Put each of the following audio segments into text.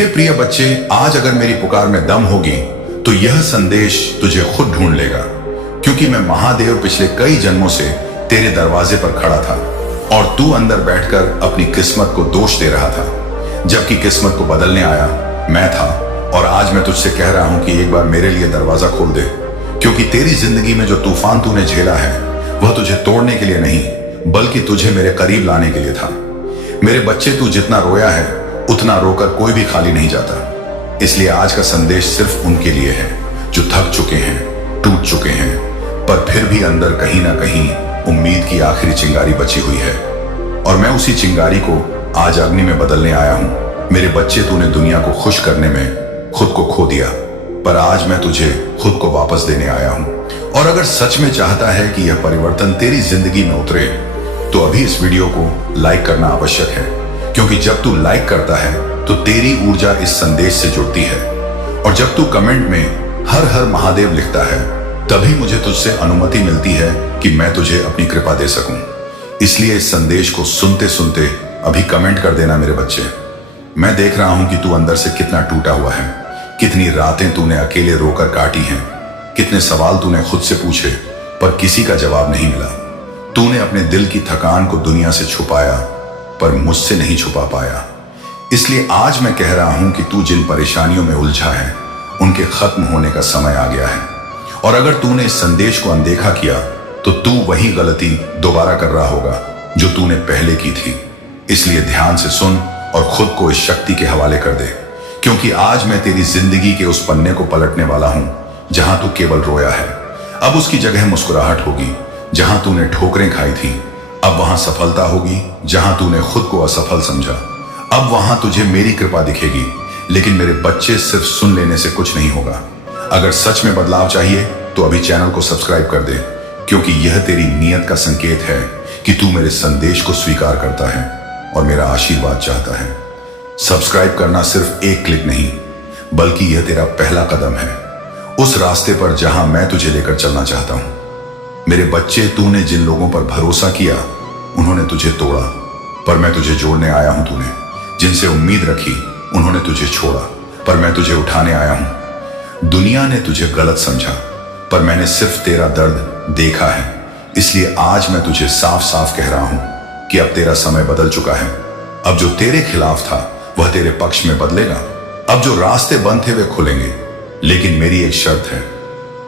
मेरे प्रिय बच्चे, आज अगर मेरी पुकार में दम होगी तो यह संदेश तुझे खुद ढूंढ लेगा, क्योंकि मैं महादेव पिछले कई जन्मों से तेरे दरवाजे पर खड़ा था और तू अंदर बैठकर अपनी किस्मत को दोष दे रहा था, जबकि किस्मत को बदलने आया मैं था। और आज मैं तुझसे कह रहा हूं कि एक बार मेरे लिए दरवाजा खोल दे, क्योंकि तेरी जिंदगी में जो तूफान तूने झेला है वह तुझे तोड़ने के लिए नहीं बल्कि तुझे मेरे करीब लाने के लिए था। मेरे बच्चे, तू जितना रोया है उतना रोकर कोई भी खाली नहीं जाता। इसलिए आज का संदेश सिर्फ उनके लिए है जो थक चुके हैं, टूट चुके हैं, पर फिर भी अंदर कहीं ना कहीं उम्मीद की आखिरी चिंगारी बची हुई है। और मैं उसी चिंगारी को आज अग्नि में बदलने आया हूं। मेरे बच्चे, तूने दुनिया को खुश करने में खुद को खो दिया, पर आज मैं तुझे खुद को वापस देने आया हूं। और अगर सच में चाहता है कि यह परिवर्तन तेरी जिंदगी में उतरे तो अभी इस वीडियो को लाइक करना आवश्यक है, क्योंकि जब तू लाइक करता है तो तेरी ऊर्जा इस संदेश से जुड़ती है। और जब तू कमेंट में हर हर महादेव लिखता है तभी मुझे तुझसे अनुमति मिलती है कि मैं तुझे अपनी कृपा दे सकूं। इसलिए इस संदेश को सुनते सुनते अभी कमेंट कर देना मेरे बच्चे। मैं देख रहा हूं कि तू अंदर से कितना टूटा हुआ है, कितनी रातें तूने अकेले रोकर काटी हैं, कितने सवाल तूने खुद से पूछे पर किसी का जवाब नहीं मिला। तूने अपने दिल की थकान को दुनिया से छुपाया पर मुझसे नहीं छुपा पाया। इसलिए आज मैं कह रहा हूं कि तू जिन परेशानियों में उलझा है उनके खत्म होने का समय आ गया है। और अगर तूने इस संदेश को अनदेखा किया तो तू वही गलती दोबारा कर रहा होगा जो तूने पहले की थी। इसलिए ध्यान से सुन और खुद को इस शक्ति के हवाले कर दे, क्योंकि आज मैं तेरी जिंदगी के उस पन्ने को पलटने वाला हूं जहां तू केवल रोया है। अब उसकी जगह मुस्कुराहट होगी। जहां तूने ठोकरें खाई थी अब वहां सफलता होगी। जहां तूने खुद को असफल समझा अब वहां तुझे मेरी कृपा दिखेगी। लेकिन मेरे बच्चे, सिर्फ सुन लेने से कुछ नहीं होगा। अगर सच में बदलाव चाहिए तो अभी चैनल को सब्सक्राइब कर दे, क्योंकि यह तेरी नीयत का संकेत है कि तू मेरे संदेश को स्वीकार करता है और मेरा आशीर्वाद चाहता है। सब्सक्राइब करना सिर्फ एक क्लिक नहीं बल्कि यह तेरा पहला कदम है उस रास्ते पर जहां मैं तुझे लेकर चलना चाहता हूं। मेरे बच्चे, तूने जिन लोगों पर भरोसा किया उन्होंने तुझे तोड़ा, पर मैं तुझे जोड़ने आया हूं। तूने जिनसे उम्मीद रखी उन्होंने तुझे छोड़ा, पर मैं तुझे उठाने आया हूं। दुनिया ने तुझे गलत समझा, पर मैंने सिर्फ तेरा दर्द देखा है। इसलिए आज मैं तुझे साफ साफ कह रहा हूं कि अब तेरा समय बदल चुका है। अब जो तेरे खिलाफ था वह तेरे पक्ष में बदलेगा। अब जो रास्ते बंद थे वे खुलेंगे। लेकिन मेरी एक शर्त है,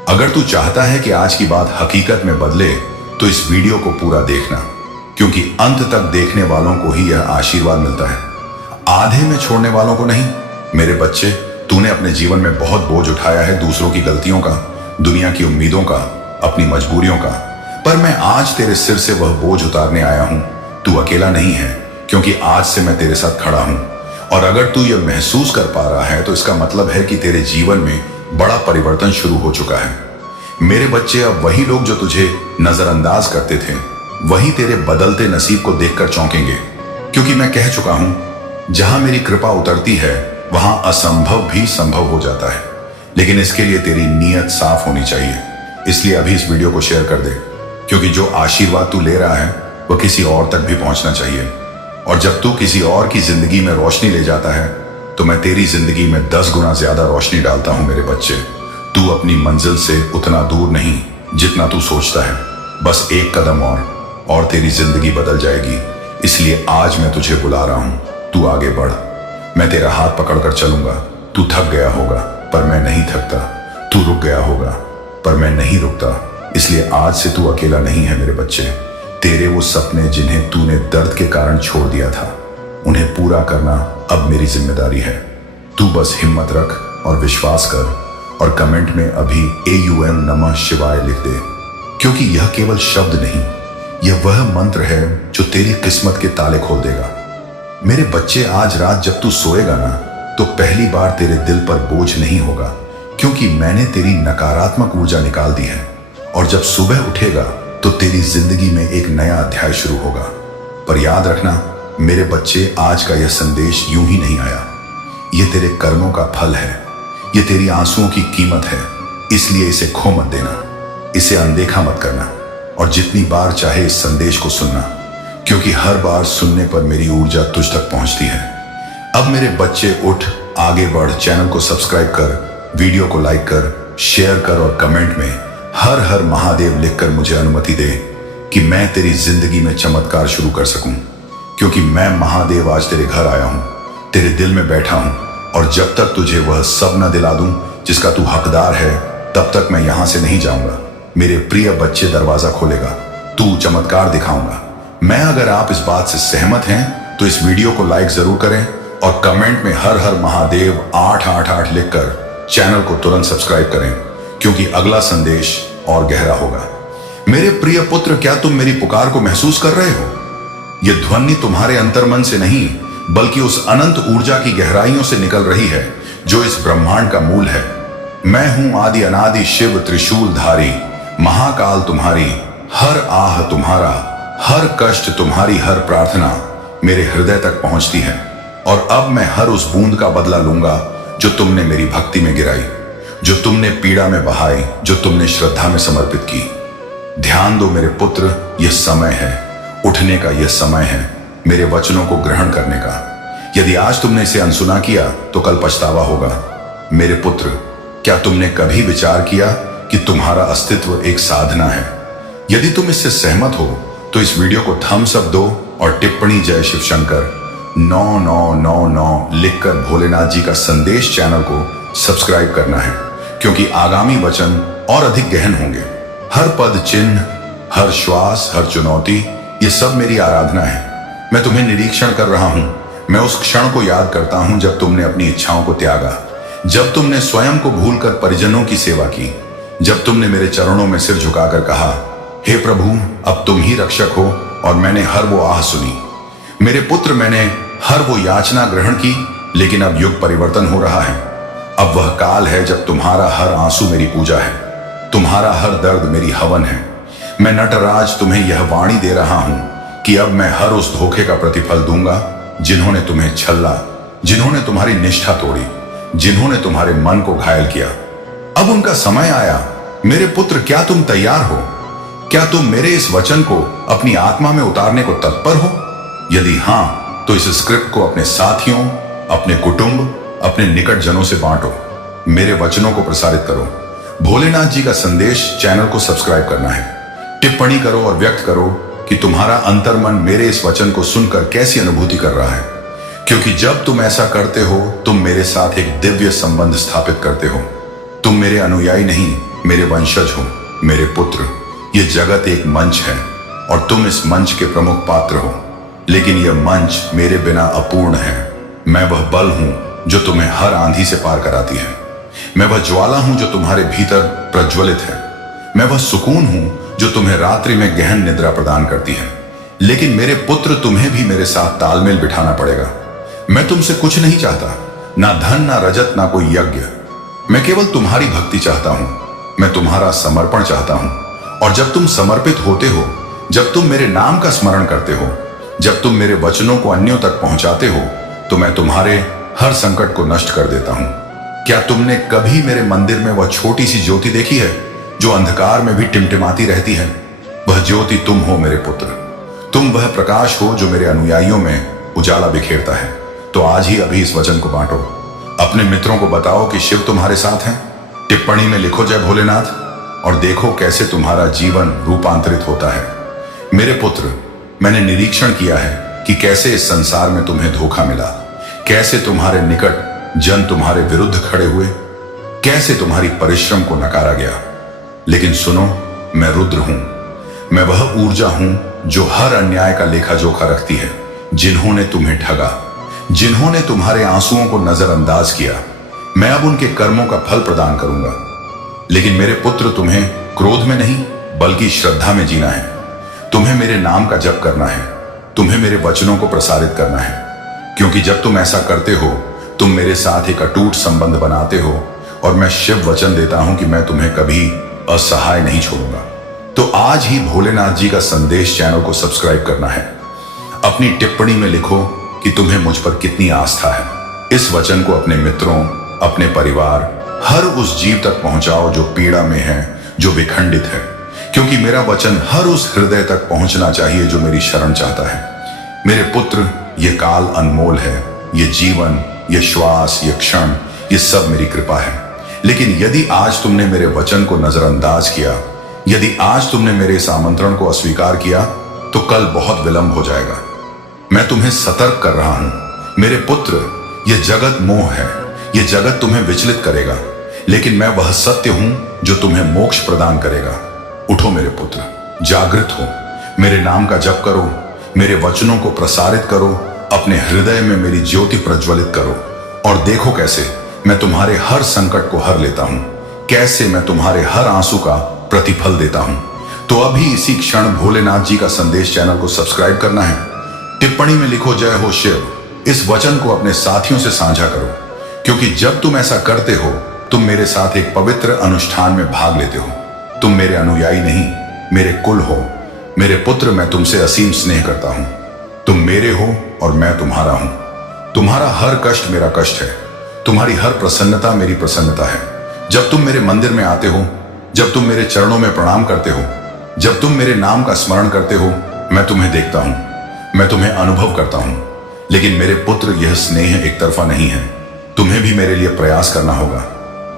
अगर तू चाहता है कि आज की बात हकीकत में बदले तो इस वीडियो को पूरा देखना, क्योंकि अंत तक देखने वालों को ही यह आशीर्वाद मिलता है, आधे में छोड़ने वालों को नहीं। मेरे बच्चे, तूने अपने जीवन में बहुत बोझ उठाया है, दूसरों की गलतियों का, दुनिया की उम्मीदों का, अपनी मजबूरियों का, पर मैं आज तेरे सिर से वह बोझ उतारने आया हूं। तू अकेला नहीं है, क्योंकि आज से मैं तेरे साथ खड़ा हूं। और अगर तू यह महसूस कर पा रहा है तो इसका मतलब है कि तेरे जीवन में बड़ा परिवर्तन शुरू हो चुका है। मेरे बच्चे, अब वही लोग जो तुझे नजरअंदाज करते थे वही तेरे बदलते नसीब को देखकर चौंकेंगे, क्योंकि मैं कह चुका हूं, जहां मेरी कृपा उतरती है वहां असंभव भी संभव हो जाता है। लेकिन इसके लिए तेरी नीयत साफ होनी चाहिए। इसलिए अभी इस वीडियो को शेयर कर दे, क्योंकि जो आशीर्वाद तू ले रहा है वह किसी और तक भी पहुंचना चाहिए। और जब तू किसी और की जिंदगी में रोशनी ले जाता है तो मैं तेरी जिंदगी में 10 गुना ज्यादा रोशनी डालता हूं। मेरे बच्चे, तू अपनी मंजिल से उतना दूर नहीं जितना तू सोचता है। बस एक कदम और तेरी जिंदगी बदल जाएगी। इसलिए आज मैं तुझे बुला रहा हूं, तू आगे बढ़। मैं तेरा हाथ पकड़कर चलूंगा। तू थक गया होगा पर मैं नहीं थकता। तू रुक गया होगा पर मैं नहीं रुकता। इसलिए आज से तू अकेला नहीं है मेरे बच्चे। तेरे वो सपने जिन्हें तूने दर्द के कारण छोड़ दिया था, उन्हें पूरा करना अब मेरी जिम्मेदारी है। तू बस हिम्मत रख और विश्वास कर, और कमेंट में अभी AUM नमः शिवाय लिख दे, क्योंकि यह केवल शब्द नहीं, यह वह मंत्र है जो तेरी किस्मत के ताले खोल देगा। मेरे बच्चे, आज रात जब तू सोएगा ना तो पहली बार तेरे दिल पर बोझ नहीं होगा, क्योंकि मैंने तेरी नकारात्मक ऊर्जा निकाल दी है। और जब सुबह उठेगा तो तेरी जिंदगी में एक नया अध्याय शुरू होगा। पर याद रखना मेरे बच्चे, आज का यह संदेश यूं ही नहीं आया। यह तेरे कर्मों का फल है, यह तेरी आंसुओं की कीमत है। इसलिए इसे खो मत देना, इसे अनदेखा मत करना, और जितनी बार चाहे इस संदेश को सुनना, क्योंकि हर बार सुनने पर मेरी ऊर्जा तुझ तक पहुंचती है। अब मेरे बच्चे उठ आगे बढ़, चैनल को सब्सक्राइब कर, वीडियो को लाइक कर, शेयर कर और कमेंट में हर हर महादेव लिखकर मुझे अनुमति दे कि मैं तेरी जिंदगी में चमत्कार शुरू कर सकूं। क्योंकि मैं महादेव आज तेरे घर आया हूं, तेरे दिल में बैठा हूं, और जब तक तुझे वह सब न दिला दूं जिसका तू हकदार है, तब तक मैं यहां से नहीं जाऊंगा। मेरे प्रिय बच्चे, दरवाजा खोलेगा, तू चमत्कार दिखाऊंगा मैं। अगर आप इस बात से सहमत हैं तो इस वीडियो को लाइक जरूर करें और कमेंट में हर हर महादेव 888 लिखकर चैनल को तुरंत सब्सक्राइब करें, क्योंकि अगला संदेश और गहरा होगा। मेरे प्रिय पुत्र, क्या तुम मेरी पुकार को महसूस कर रहे हो? यह ध्वनि तुम्हारे अंतर्मन से नहीं, बल्कि उस अनंत ऊर्जा की गहराइयों से निकल रही है जो इस ब्रह्मांड का मूल है। मैं हूं आदि अनादि शिव त्रिशूलधारी, महाकाल तुम्हारी, हर आह तुम्हारा, हर कष्ट तुम्हारी, हर प्रार्थना मेरे हृदय तक पहुंचती है। और अब मैं हर उस बूंद का बदला लूंगा जो तुमने मेरी भक्ति में गिराई, जो तुमने पीड़ा में बहाई, जो तुमने श्रद्धा में समर्पित की। ध्यान दो मेरे पुत्र, यह समय है उठने का, यह समय है मेरे वचनों को ग्रहण करने का। यदि आज तुमने इसे अनसुना किया तो कल पछतावा होगा। मेरे पुत्र, क्या तुमने कभी विचार किया कि तुम्हारा अस्तित्व एक साधना है? यदि तुम इससे सहमत हो तो इस वीडियो को थम्स अप दो और टिप्पणी जय शिव शंकर 9999 लिखकर भोलेनाथ जी का संदेश चैनल को सब्सक्राइब करना है, क्योंकि आगामी वचन और अधिक गहन होंगे। हर पद चिन्ह, हर श्वास, हर चुनौती, ये सब मेरी आराधना है। मैं तुम्हें निरीक्षण कर रहा हूं। मैं उस क्षण को याद करता हूं जब तुमने अपनी इच्छाओं को त्यागा, जब तुमने स्वयं को भूलकर परिजनों की सेवा की, जब तुमने मेरे चरणों में सिर झुकाकर कहा, हे प्रभु, अब तुम ही रक्षक हो। और मैंने हर वो आह सुनी। मेरे पुत्र, मैंने हर वो याचना ग्रहण की, लेकिन अब युग परिवर्तन हो रहा है। अब वह काल है जब तुम्हारा हर आंसू मेरी पूजा है, तुम्हारा हर दर्द मेरी हवन है। मैं नटराज तुम्हें यह वाणी दे रहा हूं कि अब मैं हर उस धोखे का प्रतिफल दूंगा जिन्होंने तुम्हें छल्ला, जिन्होंने तुम्हारी निष्ठा तोड़ी, जिन्होंने तुम्हारे मन को घायल किया। अब उनका समय आया। मेरे पुत्र, क्या तुम तैयार हो? क्या तुम मेरे इस वचन को अपनी आत्मा में उतारने को तत्पर हो? यदि हां, तो इस स्क्रिप्ट को अपने साथियों, अपने कुटुंब, अपने निकट जनों से बांटो। मेरे वचनों को प्रसारित करो। भोलेनाथ जी का संदेश चैनल को सब्सक्राइब करना है। टिप्पणी करो और व्यक्त करो कि तुम्हारा अंतर्मन मेरे इस वचन को सुनकर कैसी अनुभूति कर रहा है, क्योंकि जब तुम ऐसा करते हो तुम मेरे साथ एक दिव्य संबंध स्थापित करते हो। तुम मेरे अनुयायी नहीं, मेरे वंशज हो। मेरे पुत्र, यह जगत एक मंच है और तुम इस मंच के प्रमुख पात्र हो, लेकिन यह मंच मेरे बिना अपूर्ण है। मैं वह बल हूं जो तुम्हें हर आंधी से पार कराती है। मैं वह ज्वाला हूं जो तुम्हारे भीतर प्रज्वलित है। मैं वह सुकून हूं जो तुम्हें रात्रि में गहन निद्रा प्रदान करती है। लेकिन मेरे पुत्र, तुम्हें भी मेरे साथ तालमेल बिठाना पड़ेगा। मैं तुमसे कुछ नहीं चाहता, ना धन, ना रजत, ना कोई यज्ञ। मैं केवल तुम्हारी भक्ति चाहता हूं। मैं तुम्हारा समर्पण चाहता हूं। और जब तुम समर्पित होते हो, जब तुम मेरे नाम का स्मरण करते हो, जब तुम मेरे वचनों को अन्यों तक पहुंचाते हो, तो मैं तुम्हारे हर संकट को नष्ट कर देता हूं। क्या तुमने कभी मेरे मंदिर में वह छोटी सी ज्योति देखी है जो अंधकार में भी टिमटिमाती रहती है? वह ज्योति तुम हो मेरे पुत्र। तुम वह प्रकाश हो जो मेरे अनुयायियों में उजाला बिखेरता है। तो आज ही अभी इस वचन को बांटो। अपने मित्रों को बताओ कि शिव तुम्हारे साथ हैं। टिप्पणी में लिखो जय भोलेनाथ और देखो कैसे तुम्हारा जीवन रूपांतरित होता है। मेरे पुत्र, मैंने निरीक्षण किया है कि कैसे इस संसार में तुम्हें धोखा मिला, कैसे तुम्हारे निकट जन तुम्हारे विरुद्ध खड़े हुए, कैसे तुम्हारी परिश्रम को नकारा गया। लेकिन सुनो, मैं रुद्र हूं। मैं वह ऊर्जा हूं जो हर अन्याय का लेखा जोखा रखती है। जिन्होंने तुम्हें ठगा, जिन्होंने तुम्हारे आंसुओं को नजरअंदाज किया, मैं अब उनके कर्मों का फल प्रदान करूंगा। लेकिन मेरे पुत्र, तुम्हें क्रोध में नहीं बल्कि श्रद्धा में जीना है। तुम्हें मेरे नाम का जप करना है। तुम्हें मेरे वचनों को प्रसारित करना है, क्योंकि जब तुम ऐसा करते हो तुम मेरे साथ एक अटूट संबंध बनाते हो। और मैं शिव वचन देता हूं कि मैं तुम्हें कभी असहाय नहीं छोड़ूंगा। तो आज ही भोलेनाथ जी का संदेश चैनल को सब्सक्राइब करना है। अपनी टिप्पणी में लिखो कि तुम्हें मुझ पर कितनी आस्था है। इस वचन को अपने मित्रों, अपने परिवार, हर उस जीव तक पहुंचाओ जो पीड़ा में है, जो विखंडित है, क्योंकि मेरा वचन हर उस हृदय तक पहुंचना चाहिए जो मेरी शरण चाहता है। मेरे पुत्र, ये काल अनमोल है, ये जीवन ये श्वास, ये क्षण, ये सब मेरी कृपा है। लेकिन यदि आज तुमने मेरे वचन को नजरअंदाज किया, यदि आज तुमने मेरे इस आमंत्रण को अस्वीकार किया, तो कल बहुत विलंब हो जाएगा। मैं तुम्हें सतर्क कर रहा हूं, मेरे पुत्र, यह जगत मोह है, यह जगत तुम्हें विचलित करेगा, लेकिन मैं वह सत्य हूं जो तुम्हें मोक्ष प्रदान करेगा। उठो मेरे पुत्र, जागृत हो, मेरे नाम का जप करो, मेरे वचनों को प्रसारित करो, अपने हृदय में मेरी ज्योति प्रज्वलित करो और देखो कैसे मैं तुम्हारे हर संकट को हर लेता हूं, कैसे मैं तुम्हारे हर आंसू का प्रतिफल देता हूं। तो अभी इसी क्षण भोलेनाथ जी का संदेश चैनल को सब्सक्राइब करना है। टिप्पणी में लिखो जय हो शिव। इस वचन को अपने साथियों से साझा करो, क्योंकि जब तुम ऐसा करते हो तुम मेरे साथ एक पवित्र अनुष्ठान में भाग लेते हो। तुम मेरे अनुयायी नहीं, मेरे कुल हो। मेरे पुत्र, मैं तुमसे असीम स्नेह करता हूं। तुम मेरे हो और मैं तुम्हारा हूं। तुम्हारा हर कष्ट मेरा कष्ट है, तुम्हारी हर प्रसन्नता मेरी प्रसन्नता है। जब तुम मेरे मंदिर में आते हो, जब तुम मेरे चरणों में प्रणाम करते हो, जब तुम मेरे नाम का स्मरण करते हो, मैं तुम्हें देखता हूं, मैं तुम्हें अनुभव करता हूं। लेकिन मेरे पुत्र, यह स्नेह एक तरफा नहीं है। तुम्हें भी मेरे लिए प्रयास करना होगा,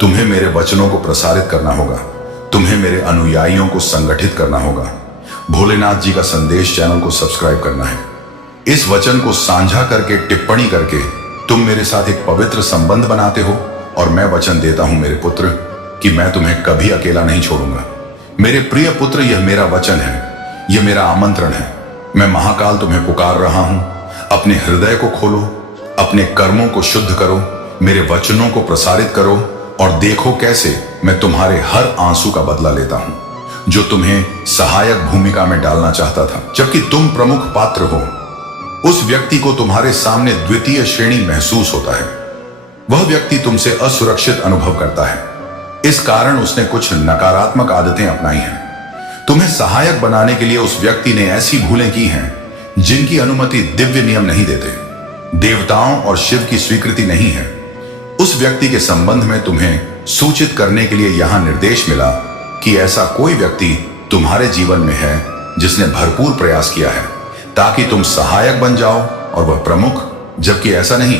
तुम्हें मेरे वचनों को प्रसारित करना होगा, तुम्हें मेरे अनुयायियों को संगठित करना होगा। भोलेनाथ जी का संदेश चैनल को सब्सक्राइब करना है। इस वचन को साझा करके, टिप्पणी करके तुम मेरे साथ एक पवित्र संबंध बनाते हो और मैं वचन देता हूं मेरे पुत्र कि मैं तुम्हें कभी अकेला नहीं छोड़ूंगा। मेरे प्रिय पुत्र, यह मेरा वचन है, यह मेरा आमंत्रण है। मैं महाकाल तुम्हें पुकार रहा हूं। अपने हृदय को खोलो, अपने कर्मों को शुद्ध करो, मेरे वचनों को प्रसारित करो और देखो कैसे मैं तुम्हारे हर आंसू का बदला लेता हूं, जो तुम्हें सहायक भूमिका में डालना चाहता था जबकि तुम प्रमुख पात्र हो। उस व्यक्ति को तुम्हारे सामने द्वितीय श्रेणी महसूस होता है। वह व्यक्ति तुमसे असुरक्षित अनुभव करता है, इस कारण उसने कुछ नकारात्मक आदतें अपनाई हैं। तुम्हें सहायक बनाने के लिए उस व्यक्ति ने ऐसी भूलें की हैं जिनकी अनुमति दिव्य नियम नहीं देते, देवताओं और शिव की स्वीकृति नहीं है। उस व्यक्ति के संबंध में तुम्हें सूचित करने के लिए यहां निर्देश मिला कि ऐसा कोई व्यक्ति तुम्हारे जीवन में है जिसने भरपूर प्रयास किया है ताकि तुम सहायक बन जाओ और वह प्रमुख, जबकि ऐसा नहीं।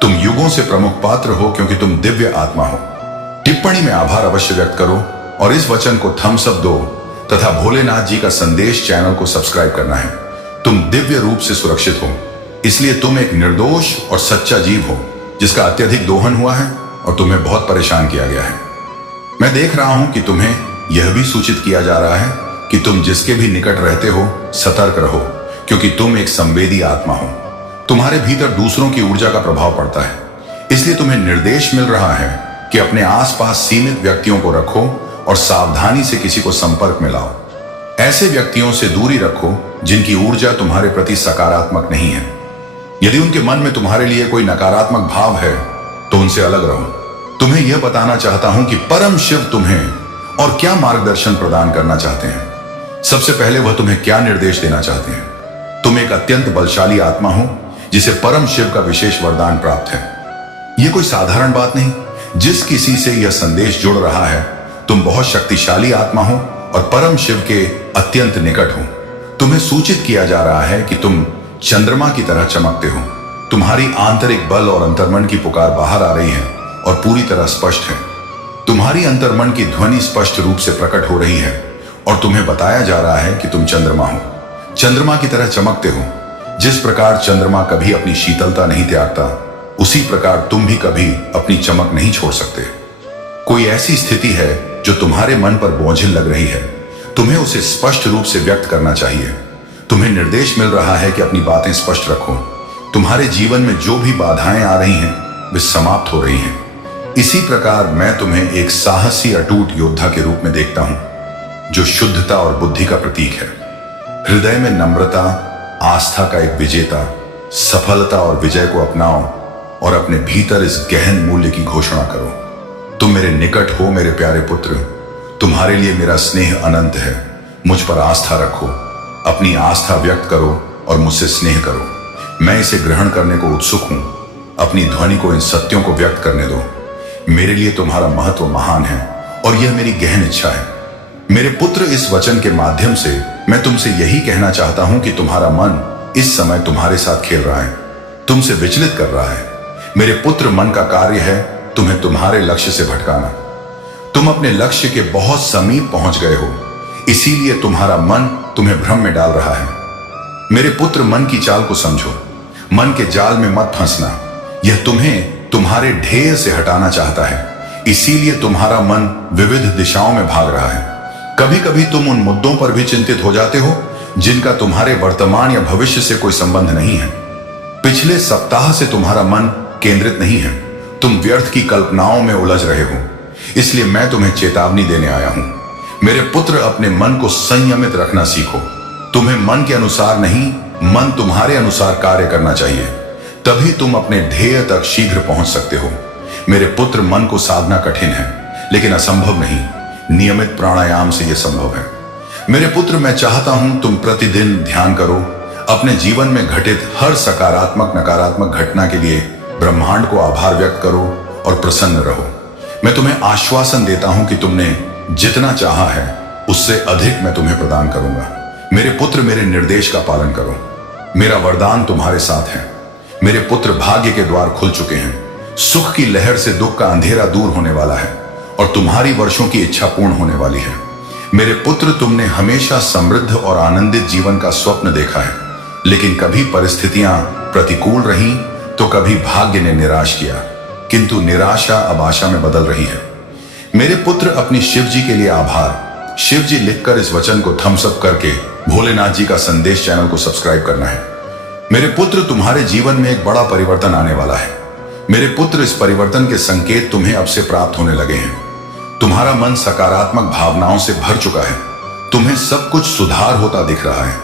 तुम युगों से प्रमुख पात्र हो क्योंकि तुम दिव्य आत्मा हो। टिप्पणी में आभार अवश्य व्यक्त करो और इस वचन को थम्स अप दो तथा भोलेनाथ जी का संदेश चैनल को सब्सक्राइब करना है। तुम दिव्य रूप से सुरक्षित हो, इसलिए तुम एक निर्दोष और सच्चा जीव हो जिसका अत्यधिक दोहन हुआ है और तुम्हें बहुत परेशान किया गया है। मैं देख रहा हूं कि तुम्हें यह भी सूचित किया जा रहा है कि तुम जिसके भी निकट रहते हो सतर्क रहो, क्योंकि तुम एक संवेदी आत्मा हो। तुम्हारे भीतर दूसरों की ऊर्जा का प्रभाव पड़ता है, इसलिए तुम्हें निर्देश मिल रहा है कि अपने आसपास सीमित व्यक्तियों को रखो और सावधानी से किसी को संपर्क में लाओ। ऐसे व्यक्तियों से दूरी रखो जिनकी ऊर्जा तुम्हारे प्रति सकारात्मक नहीं है। यदि उनके मन में तुम्हारे लिए कोई नकारात्मक भाव है तो उनसे अलग रहो। तुम्हें यह बताना चाहता हूं कि परम शिव तुम्हें और क्या मार्गदर्शन प्रदान करना चाहते हैं। सबसे पहले वह तुम्हें क्या निर्देश देना चाहते हैं। तुम एक अत्यंत बलशाली आत्मा हो जिसे परम शिव का विशेष वरदान प्राप्त है। यह कोई साधारण बात नहीं। जिस किसी से यह संदेश जुड़ रहा है, तुम बहुत शक्तिशाली आत्मा हो और परम शिव के अत्यंत निकट हो। तुम्हें सूचित किया जा रहा है कि तुम चंद्रमा की तरह चमकते हो। तुम्हारी आंतरिक बल और अंतर्मन की पुकार बाहर आ रही है और पूरी तरह स्पष्ट है। तुम्हारी अंतर्मन की ध्वनि स्पष्ट रूप से प्रकट हो रही है और तुम्हें बताया जा रहा है कि तुम चंद्रमा हो, चंद्रमा की तरह चमकते हो। जिस प्रकार चंद्रमा कभी अपनी शीतलता नहीं त्यागता, उसी प्रकार तुम भी कभी अपनी चमक नहीं छोड़ सकते। कोई ऐसी स्थिति है जो तुम्हारे मन पर बोझिल लग रही है, तुम्हें उसे स्पष्ट रूप से व्यक्त करना चाहिए। तुम्हें निर्देश मिल रहा है कि अपनी बातें स्पष्ट रखो। तुम्हारे जीवन में जो भी बाधाएं आ रही हैं, वे समाप्त हो रही हैं। इसी प्रकार मैं तुम्हें एक साहसी अटूट योद्धा के रूप में देखता हूं, जो शुद्धता और बुद्धि का प्रतीक है। हृदय में नम्रता, आस्था का एक विजेता, सफलता और विजय को अपनाओ और अपने भीतर इस गहन मूल्य की घोषणा करो। तुम मेरे निकट हो मेरे प्यारे पुत्र। तुम्हारे लिए मेरा स्नेह अनंत है। मुझ पर आस्था रखो, अपनी आस्था व्यक्त करो और मुझसे स्नेह करो। मैं इसे ग्रहण करने को उत्सुक हूं। अपनी ध्वनि को इन सत्यों को व्यक्त करने दो। मेरे लिए तुम्हारा महत्व महान है और यह मेरी गहन इच्छा है। मेरे पुत्र, इस वचन के माध्यम से मैं तुमसे यही कहना चाहता हूं कि तुम्हारा मन इस समय तुम्हारे साथ खेल रहा है, तुमसे विचलित कर रहा है। मेरे पुत्र, मन का कार्य है तुम्हें तुम्हारे लक्ष्य से भटकाना। तुम अपने लक्ष्य के बहुत समीप पहुंच गए हो, इसीलिए तुम्हारा मन तुम्हें भ्रम में डाल रहा है। मेरे पुत्र, मन की चाल को समझो, मन के जाल में मत फंसना। यह तुम्हें तुम्हारे ध्येय से हटाना चाहता है, इसीलिए तुम्हारा मन विविध दिशाओं में भाग रहा है। कभी कभी तुम उन मुद्दों पर भी चिंतित हो जाते हो जिनका तुम्हारे वर्तमान या भविष्य से कोई संबंध नहीं है। पिछले सप्ताह से तुम्हारा मन केंद्रित नहीं है, तुम व्यर्थ की कल्पनाओं में उलझ रहे हो। इसलिए मैं तुम्हें चेतावनी देने आया हूं। मेरे पुत्र, अपने मन को संयमित रखना सीखो। तुम्हें मन के अनुसार नहीं, मन तुम्हारे अनुसार कार्य करना चाहिए, तभी तुम अपने ध्येय तक शीघ्र पहुंच सकते हो। मेरे पुत्र, मन को साधना कठिन है, लेकिन असंभव नहीं। नियमित प्राणायाम से यह संभव है। मेरे पुत्र, मैं चाहता हूं तुम प्रतिदिन ध्यान करो। अपने जीवन में घटित हर सकारात्मक नकारात्मक घटना के लिए ब्रह्मांड को आभार व्यक्त करो और प्रसन्न रहो। मैं तुम्हें आश्वासन देता हूं कि तुमने जितना चाहा है उससे अधिक मैं तुम्हें प्रदान करूंगा। मेरे पुत्र, मेरे निर्देश का पालन करो। मेरा वरदान तुम्हारे साथ है। मेरे पुत्र, भाग्य के द्वार खुल चुके हैं। सुख की लहर से दुख का अंधेरा दूर होने वाला है और तुम्हारी वर्षों की इच्छा पूर्ण होने वाली है। मेरे पुत्र, तुमने हमेशा समृद्ध और आनंदित जीवन का स्वप्न देखा है, लेकिन कभी परिस्थितियां प्रतिकूल रहीं तो कभी भाग्य ने निराश किया, किंतु निराशा अब आशा में बदल रही है। मेरे पुत्र, अपनी शिव जी के लिए आभार। शिव जी लिखकर इस वचन को थम्स अप करके भोलेनाथ जी का संदेश चैनल को सब्सक्राइब करना है। मेरे पुत्र, तुम्हारे जीवन में एक बड़ा परिवर्तन आने वाला है। मेरे पुत्र, इस परिवर्तन के संकेत तुम्हें अब से प्राप्त होने लगे हैं। तुम्हारा मन सकारात्मक भावनाओं से भर चुका है। तुम्हें सब कुछ सुधार होता दिख रहा है।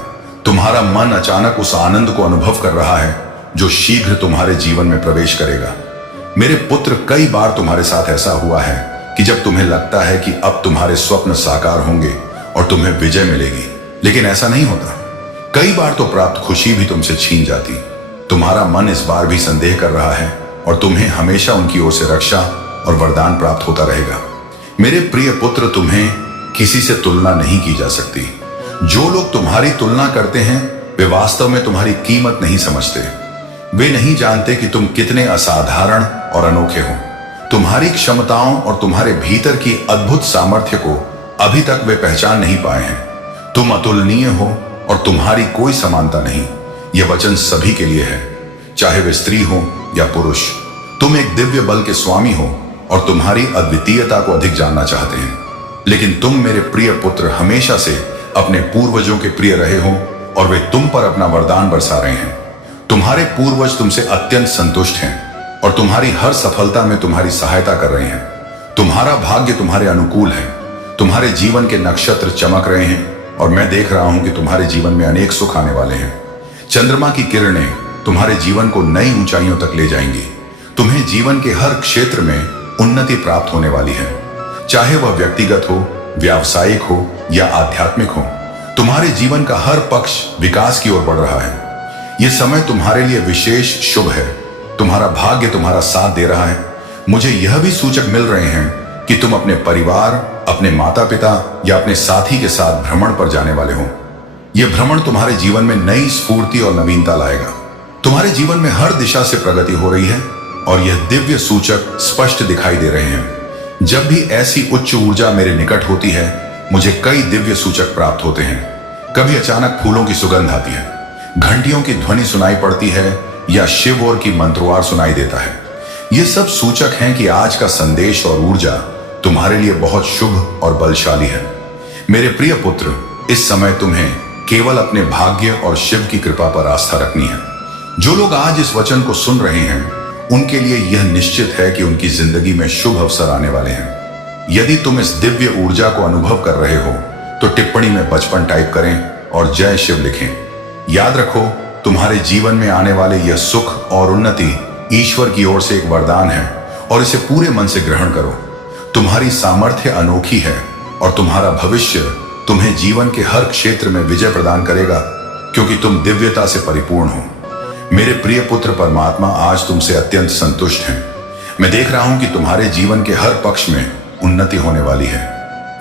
तुम्हारा मन अचानक उस आनंद को अनुभव कर रहा है जो शीघ्र तुम्हारे जीवन में प्रवेश करेगा। मेरे पुत्र, कई बार तुम्हारे साथ ऐसा हुआ है कि जब तुम्हें लगता है कि अब तुम्हारे स्वप्न साकार होंगे और तुम्हें विजय मिलेगी, लेकिन ऐसा नहीं होता। कई बार तो प्राप्त खुशी भी तुमसे छीन जाती। तुम्हारा मन इस बार भी संदेह कर रहा है और तुम्हें हमेशा उनकी ओर से रक्षा और वरदान प्राप्त होता रहेगा। मेरे प्रिय पुत्र, तुम्हें किसी से तुलना नहीं की जा सकती। जो लोग तुम्हारी तुलना करते हैं वे वास्तव में तुम्हारी कीमत नहीं समझते। वे नहीं जानते कि तुम कितने असाधारण और अनोखे हो। तुम्हारी क्षमताओं और तुम्हारे भीतर की अद्भुत सामर्थ्य को अभी तक वे पहचान नहीं पाए हैं। तुम अतुलनीय हो और तुम्हारी कोई समानता नहीं। यह वचन सभी के लिए है, चाहे वे स्त्री हो या पुरुष। तुम एक दिव्य बल के स्वामी हो और तुम्हारी अद्वितीयता को अधिक जानना चाहते हैं, लेकिन तुम मेरे प्रिय पुत्र हमेशा से अपने पूर्वजों के प्रिय रहे हो और वे तुम पर अपना वरदान बरसा रहे हैं। तुम्हारे पूर्वज तुमसे अत्यंत संतुष्ट हैं और तुम्हारी हर सफलता में तुम्हारी सहायता कर रहे हैं। तुम्हारा भाग्य तुम्हारे अनुकूल है। तुम्हारे जीवन के नक्षत्र चमक रहे हैं और मैं देख रहा हूं कि तुम्हारे जीवन में अनेक सुख आने वाले हैं। चंद्रमा की किरणें तुम्हारे जीवन को नई ऊंचाइयों तक ले जाएंगी। तुम्हें जीवन के हर क्षेत्र में उन्नति प्राप्त होने वाली है, चाहे वह व्यक्तिगत हो, व्यावसायिक हो या आध्यात्मिक हो। तुम्हारे जीवन का हर पक्ष विकास की ओर बढ़ रहा है। यह समय तुम्हारे लिए विशेष शुभ है। तुम्हारा भाग्य तुम्हारा साथ दे रहा है। मुझे यह भी सूचक मिल रहे हैं कि तुम अपने परिवार, अपने माता पिता या अपने साथी के साथ भ्रमण पर जाने वाले हो। यह भ्रमण तुम्हारे जीवन में नई स्फूर्ति और नवीनता लाएगा। तुम्हारे जीवन में हर दिशा से प्रगति हो रही है और यह दिव्य सूचक स्पष्ट दिखाई दे रहे हैं। जब भी ऐसी उच्च ऊर्जा मेरे निकट होती है, मुझे कई दिव्य सूचक प्राप्त होते हैं। कभी अचानक फूलों की सुगंध आती है, घंटियों की ध्वनि सुनाई पड़ती है या शिव और की मंत्रवार सुनाई देता है। ये सब सूचक हैं कि आज का संदेश और ऊर्जा तुम्हारे लिए बहुत शुभ और बलशाली है। मेरे प्रिय पुत्र, इस समय तुम्हें केवल अपने भाग्य और शिव की कृपा पर आस्था रखनी है। जो लोग आज इस वचन को सुन रहे हैं, उनके लिए यह निश्चित है कि उनकी जिंदगी में शुभ अवसर आने वाले हैं। यदि तुम इस दिव्य ऊर्जा को अनुभव कर रहे हो तो टिप्पणी में बचपन टाइप करें और जय शिव लिखें। याद रखो, तुम्हारे जीवन में आने वाले यह सुख और उन्नति ईश्वर की ओर से एक वरदान है और इसे पूरे मन से ग्रहण करो। तुम्हारी सामर्थ्य अनोखी है और तुम्हारा भविष्य तुम्हें जीवन के हर क्षेत्र में विजय प्रदान करेगा, क्योंकि तुम दिव्यता से परिपूर्ण हो। मेरे प्रिय पुत्र, परमात्मा आज तुमसे अत्यंत संतुष्ट हैं। मैं देख रहा हूं कि तुम्हारे जीवन के हर पक्ष में उन्नति होने वाली है।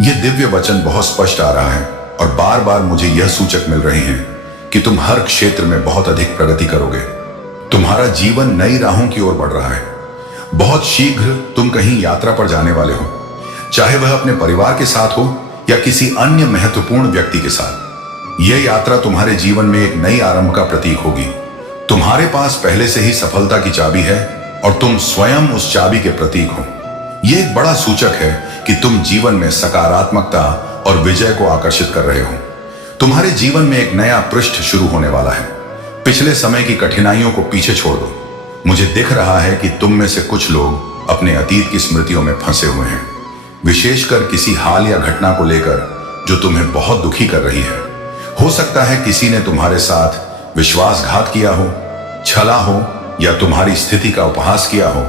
यह दिव्य वचन बहुत स्पष्ट आ रहा है और बार बार मुझे यह सूचक मिल रहे हैं कि तुम हर क्षेत्र में बहुत अधिक प्रगति करोगे। तुम्हारा जीवन नई राहों की ओर बढ़ रहा है। बहुत शीघ्र तुम कहीं यात्रा पर जाने वाले हो, चाहे वह अपने परिवार के साथ हो या किसी अन्य महत्वपूर्ण व्यक्ति के साथ। यह यात्रा तुम्हारे जीवन में एक नई आरंभ का प्रतीक होगी। तुम्हारे पास पहले से ही सफलता की चाबी है और तुम स्वयं उस चाबी के प्रतीक हो। यह एक बड़ा सूचक है कि तुम जीवन में सकारात्मकता और विजय को आकर्षित कर रहे हो। तुम्हारे जीवन में एक नया पृष्ठ शुरू होने वाला है। पिछले समय की कठिनाइयों को पीछे छोड़ दो। मुझे दिख रहा है कि तुम में से कुछ लोग अपने अतीत की स्मृतियों में फंसे हुए हैं, विशेषकर किसी हाल या घटना को लेकर जो तुम्हें बहुत दुखी कर रही है। हो सकता है किसी ने तुम्हारे साथ विश्वासघात किया हो, छला हो या तुम्हारी स्थिति का उपहास किया हो,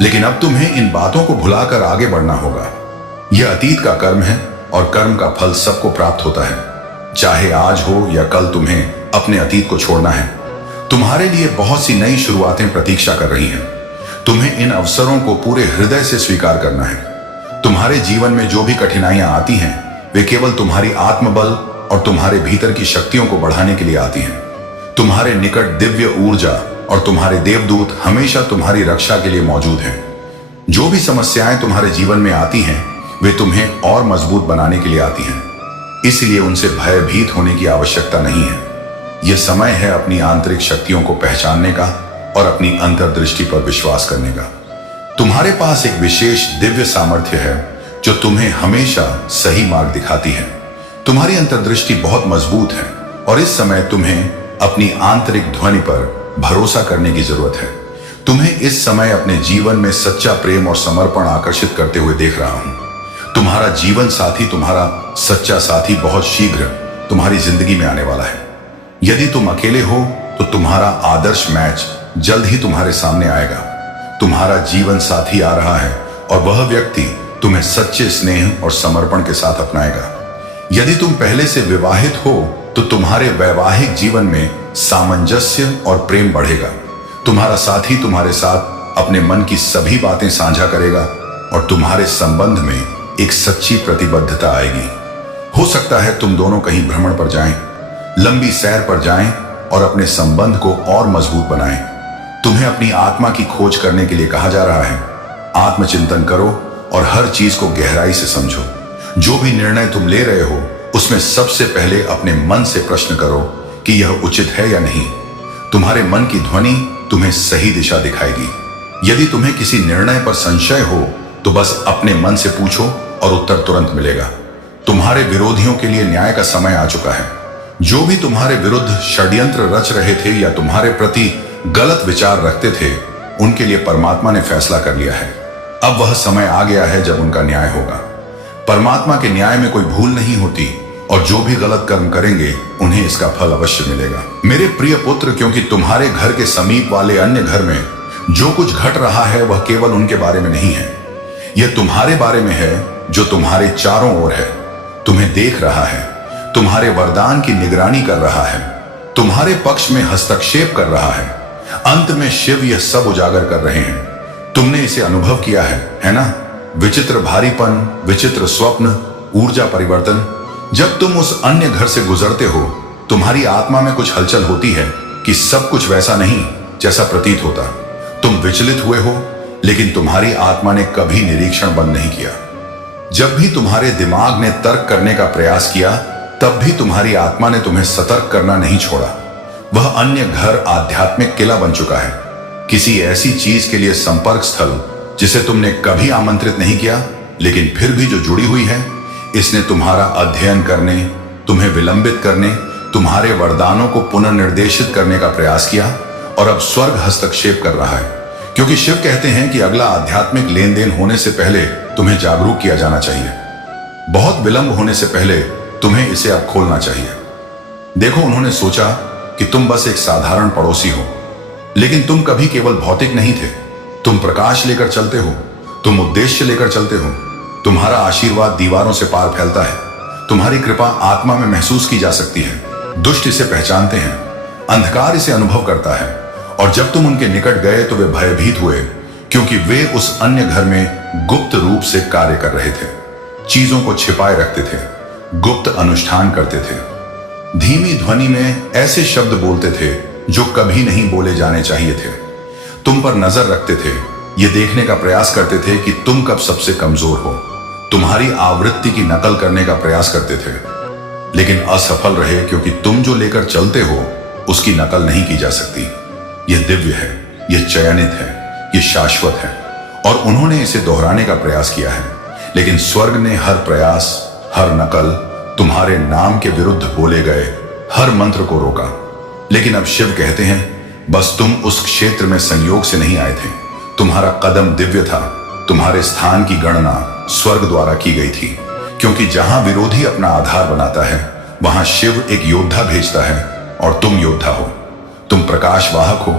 लेकिन अब तुम्हें इन बातों को भुलाकर आगे बढ़ना होगा। यह अतीत का कर्म है और कर्म का फल सबको प्राप्त होता है। चाहे आज हो या कल तुम्हें अपने अतीत को छोड़ना है। तुम्हारे लिए बहुत सी नई शुरुआतें प्रतीक्षा कर रही हैं। तुम्हें इन अवसरों को पूरे हृदय से स्वीकार करना है। तुम्हारे जीवन में जो भी कठिनाइयां आती हैं, वे केवल तुम्हारी आत्मबल और तुम्हारे भीतर की शक्तियों को बढ़ाने के लिए आती हैं। तुम्हारे निकट दिव्य ऊर्जा और तुम्हारे देवदूत हमेशा तुम्हारी रक्षा के लिए मौजूद हैं। जो भी समस्याएं तुम्हारे जीवन में आती हैं, वे तुम्हें और मजबूत बनाने के लिए आती हैं। इसलिए उनसे भयभीत होने की आवश्यकता नहीं है। यह समय है अपनी आंतरिक शक्तियों को पहचानने का और अपनी अंतर्दृष्टि पर विश्वास करने का। तुम्हारे पास एक विशेष दिव्य सामर्थ्य है जो तुम्हें हमेशा सही मार्ग दिखाती है। तुम्हारी अंतर्दृष्टि बहुत मजबूत है और इस समय तुम्हें अपनी आंतरिक ध्वनि पर भरोसा करने की जरूरत है। तुम्हें इस समय अपने जीवन में सच्चा प्रेम और समर्पण आकर्षित करते हुए देख रहा हूं। तुम्हारा जीवन साथी, तुम्हारा सच्चा साथी बहुत शीघ्र तुम्हारी जिंदगी में आने वाला है। यदि तुम अकेले हो तो तुम्हारा आदर्श मैच जल्द ही तुम्हारे सामने आएगा। तुम्हारा जीवन साथी आ रहा है और वह व्यक्ति तुम्हें सच्चे स्नेह और समर्पण के साथ अपनाएगा। यदि तुम पहले से विवाहित हो तो तुम्हारे वैवाहिक जीवन में सामंजस्य और प्रेम बढ़ेगा। तुम्हारा साथी तुम्हारे साथ अपने मन की सभी बातें साझा करेगा और तुम्हारे संबंध में एक सच्ची प्रतिबद्धता आएगी। हो सकता है तुम दोनों कहीं भ्रमण पर जाएं, लंबी सैर पर जाएं और अपने संबंध को और मजबूत बनाएं। तुम्हें अपनी आत्मा की खोज करने के लिए कहा जा रहा है। आत्मचिंतन करो और हर चीज को गहराई से समझो। जो भी निर्णय तुम ले रहे हो उसमें सबसे पहले अपने मन से प्रश्न करो कि यह उचित है या नहीं। तुम्हारे मन की ध्वनि तुम्हें सही दिशा दिखाएगी। यदि तुम्हें किसी निर्णय पर संशय हो तो बस अपने मन से पूछो और उत्तर तुरंत मिलेगा। तुम्हारे विरोधियों के लिए न्याय का समय आ चुका है। जो भी तुम्हारे विरुद्ध षड्यंत्र रच रहे थे या तुम्हारे प्रति गलत विचार रखते थे, उनके लिए परमात्मा ने फैसला कर लिया है। अब वह समय आ गया है जब उनका न्याय होगा। परमात्मा के न्याय में कोई भूल नहीं होती और जो भी गलत कर्म करेंगे उन्हें इसका फल अवश्य मिलेगा। मेरे प्रिय पुत्र, क्योंकि तुम्हारे घर के समीप वाले अन्य घर में जो कुछ घट रहा है वह केवल उनके बारे में नहीं है, यह तुम्हारे बारे में है जो तुम्हारे चारों ओर है, तुम्हें देख रहा है, तुम्हारे वरदान की निगरानी कर रहा है, तुम्हारे पक्ष में हस्तक्षेप कर रहा है। अंत में शिव यह सब उजागर कर रहे हैं। तुमने इसे अनुभव किया है ना? विचित्र भारीपन, विचित्र स्वप्न, ऊर्जा परिवर्तन। जब तुम उस अन्य घर से गुजरते हो, तुम्हारी आत्मा में कुछ हलचल होती है कि सब कुछ वैसा नहीं जैसा प्रतीत होता। तुम विचलित हुए हो, लेकिन तुम्हारी आत्मा ने कभी निरीक्षण बंद नहीं किया। जब भी तुम्हारे दिमाग ने तर्क करने का प्रयास किया, तब भी तुम्हारी आत्मा ने तुम्हें सतर्क करना नहीं छोड़ा। वह अन्य घर आध्यात्मिक किला बन चुका है, किसी ऐसी चीज के लिए संपर्क स्थल जिसे तुमने कभी आमंत्रित नहीं किया, लेकिन फिर भी जो जुड़ी हुई है। इसने तुम्हारा अध्ययन करने, तुम्हें विलंबित करने, तुम्हारे वरदानों को पुनर्निर्देशित करने का प्रयास किया और अब स्वर्ग हस्तक्षेप कर रहा है, क्योंकि शिव कहते हैं कि अगला आध्यात्मिक लेन देन होने से पहले तुम्हें जागरूक किया जाना चाहिए। बहुत विलंब होने से पहले तुम्हें इसे अब खोलना चाहिए। देखो, उन्होंने सोचा कि तुम बस एक साधारण पड़ोसी हो, लेकिन तुम कभी केवल भौतिक नहीं थे। तुम प्रकाश लेकर चलते हो, तुम उद्देश्य लेकर चलते हो। तुम्हारा आशीर्वाद दीवारों से पार फैलता है। तुम्हारी कृपा आत्मा में महसूस की जा सकती है। दुष्ट इसे पहचानते हैं, अंधकार इसे अनुभव करता है, और जब तुम उनके निकट गए तो वे भयभीत हुए, क्योंकि वे उस अन्य घर में गुप्त रूप से कार्य कर रहे थे, चीजों को छिपाए रखते थे, गुप्त अनुष्ठान करते थे, धीमी ध्वनि में ऐसे शब्द बोलते थे जो कभी नहीं बोले जाने चाहिए थे। तुम पर नजर रखते थे, ये देखने का प्रयास करते थे कि तुम कब सबसे कमजोर हो। तुम्हारी आवृत्ति की नकल करने का प्रयास करते थे, लेकिन असफल रहे, क्योंकि तुम जो लेकर चलते हो उसकी नकल नहीं की जा सकती। यह दिव्य है, यह चयनित है, यह शाश्वत है, और उन्होंने इसे दोहराने का प्रयास किया है। लेकिन स्वर्ग ने हर प्रयास, हर नकल, तुम्हारे नाम के विरुद्ध बोले गए हर मंत्र को रोका। लेकिन अब शिव कहते हैं, बस तुम उस क्षेत्र में संयोग से नहीं आए थे। तुम्हारा कदम दिव्य था। तुम्हारे स्थान की गणना स्वर्ग द्वारा की गई थी, क्योंकि जहां विरोधी अपना आधार बनाता है वहां शिव एक योद्धा भेजता है, और तुम योद्धा हो। तुम प्रकाश वाहक हो।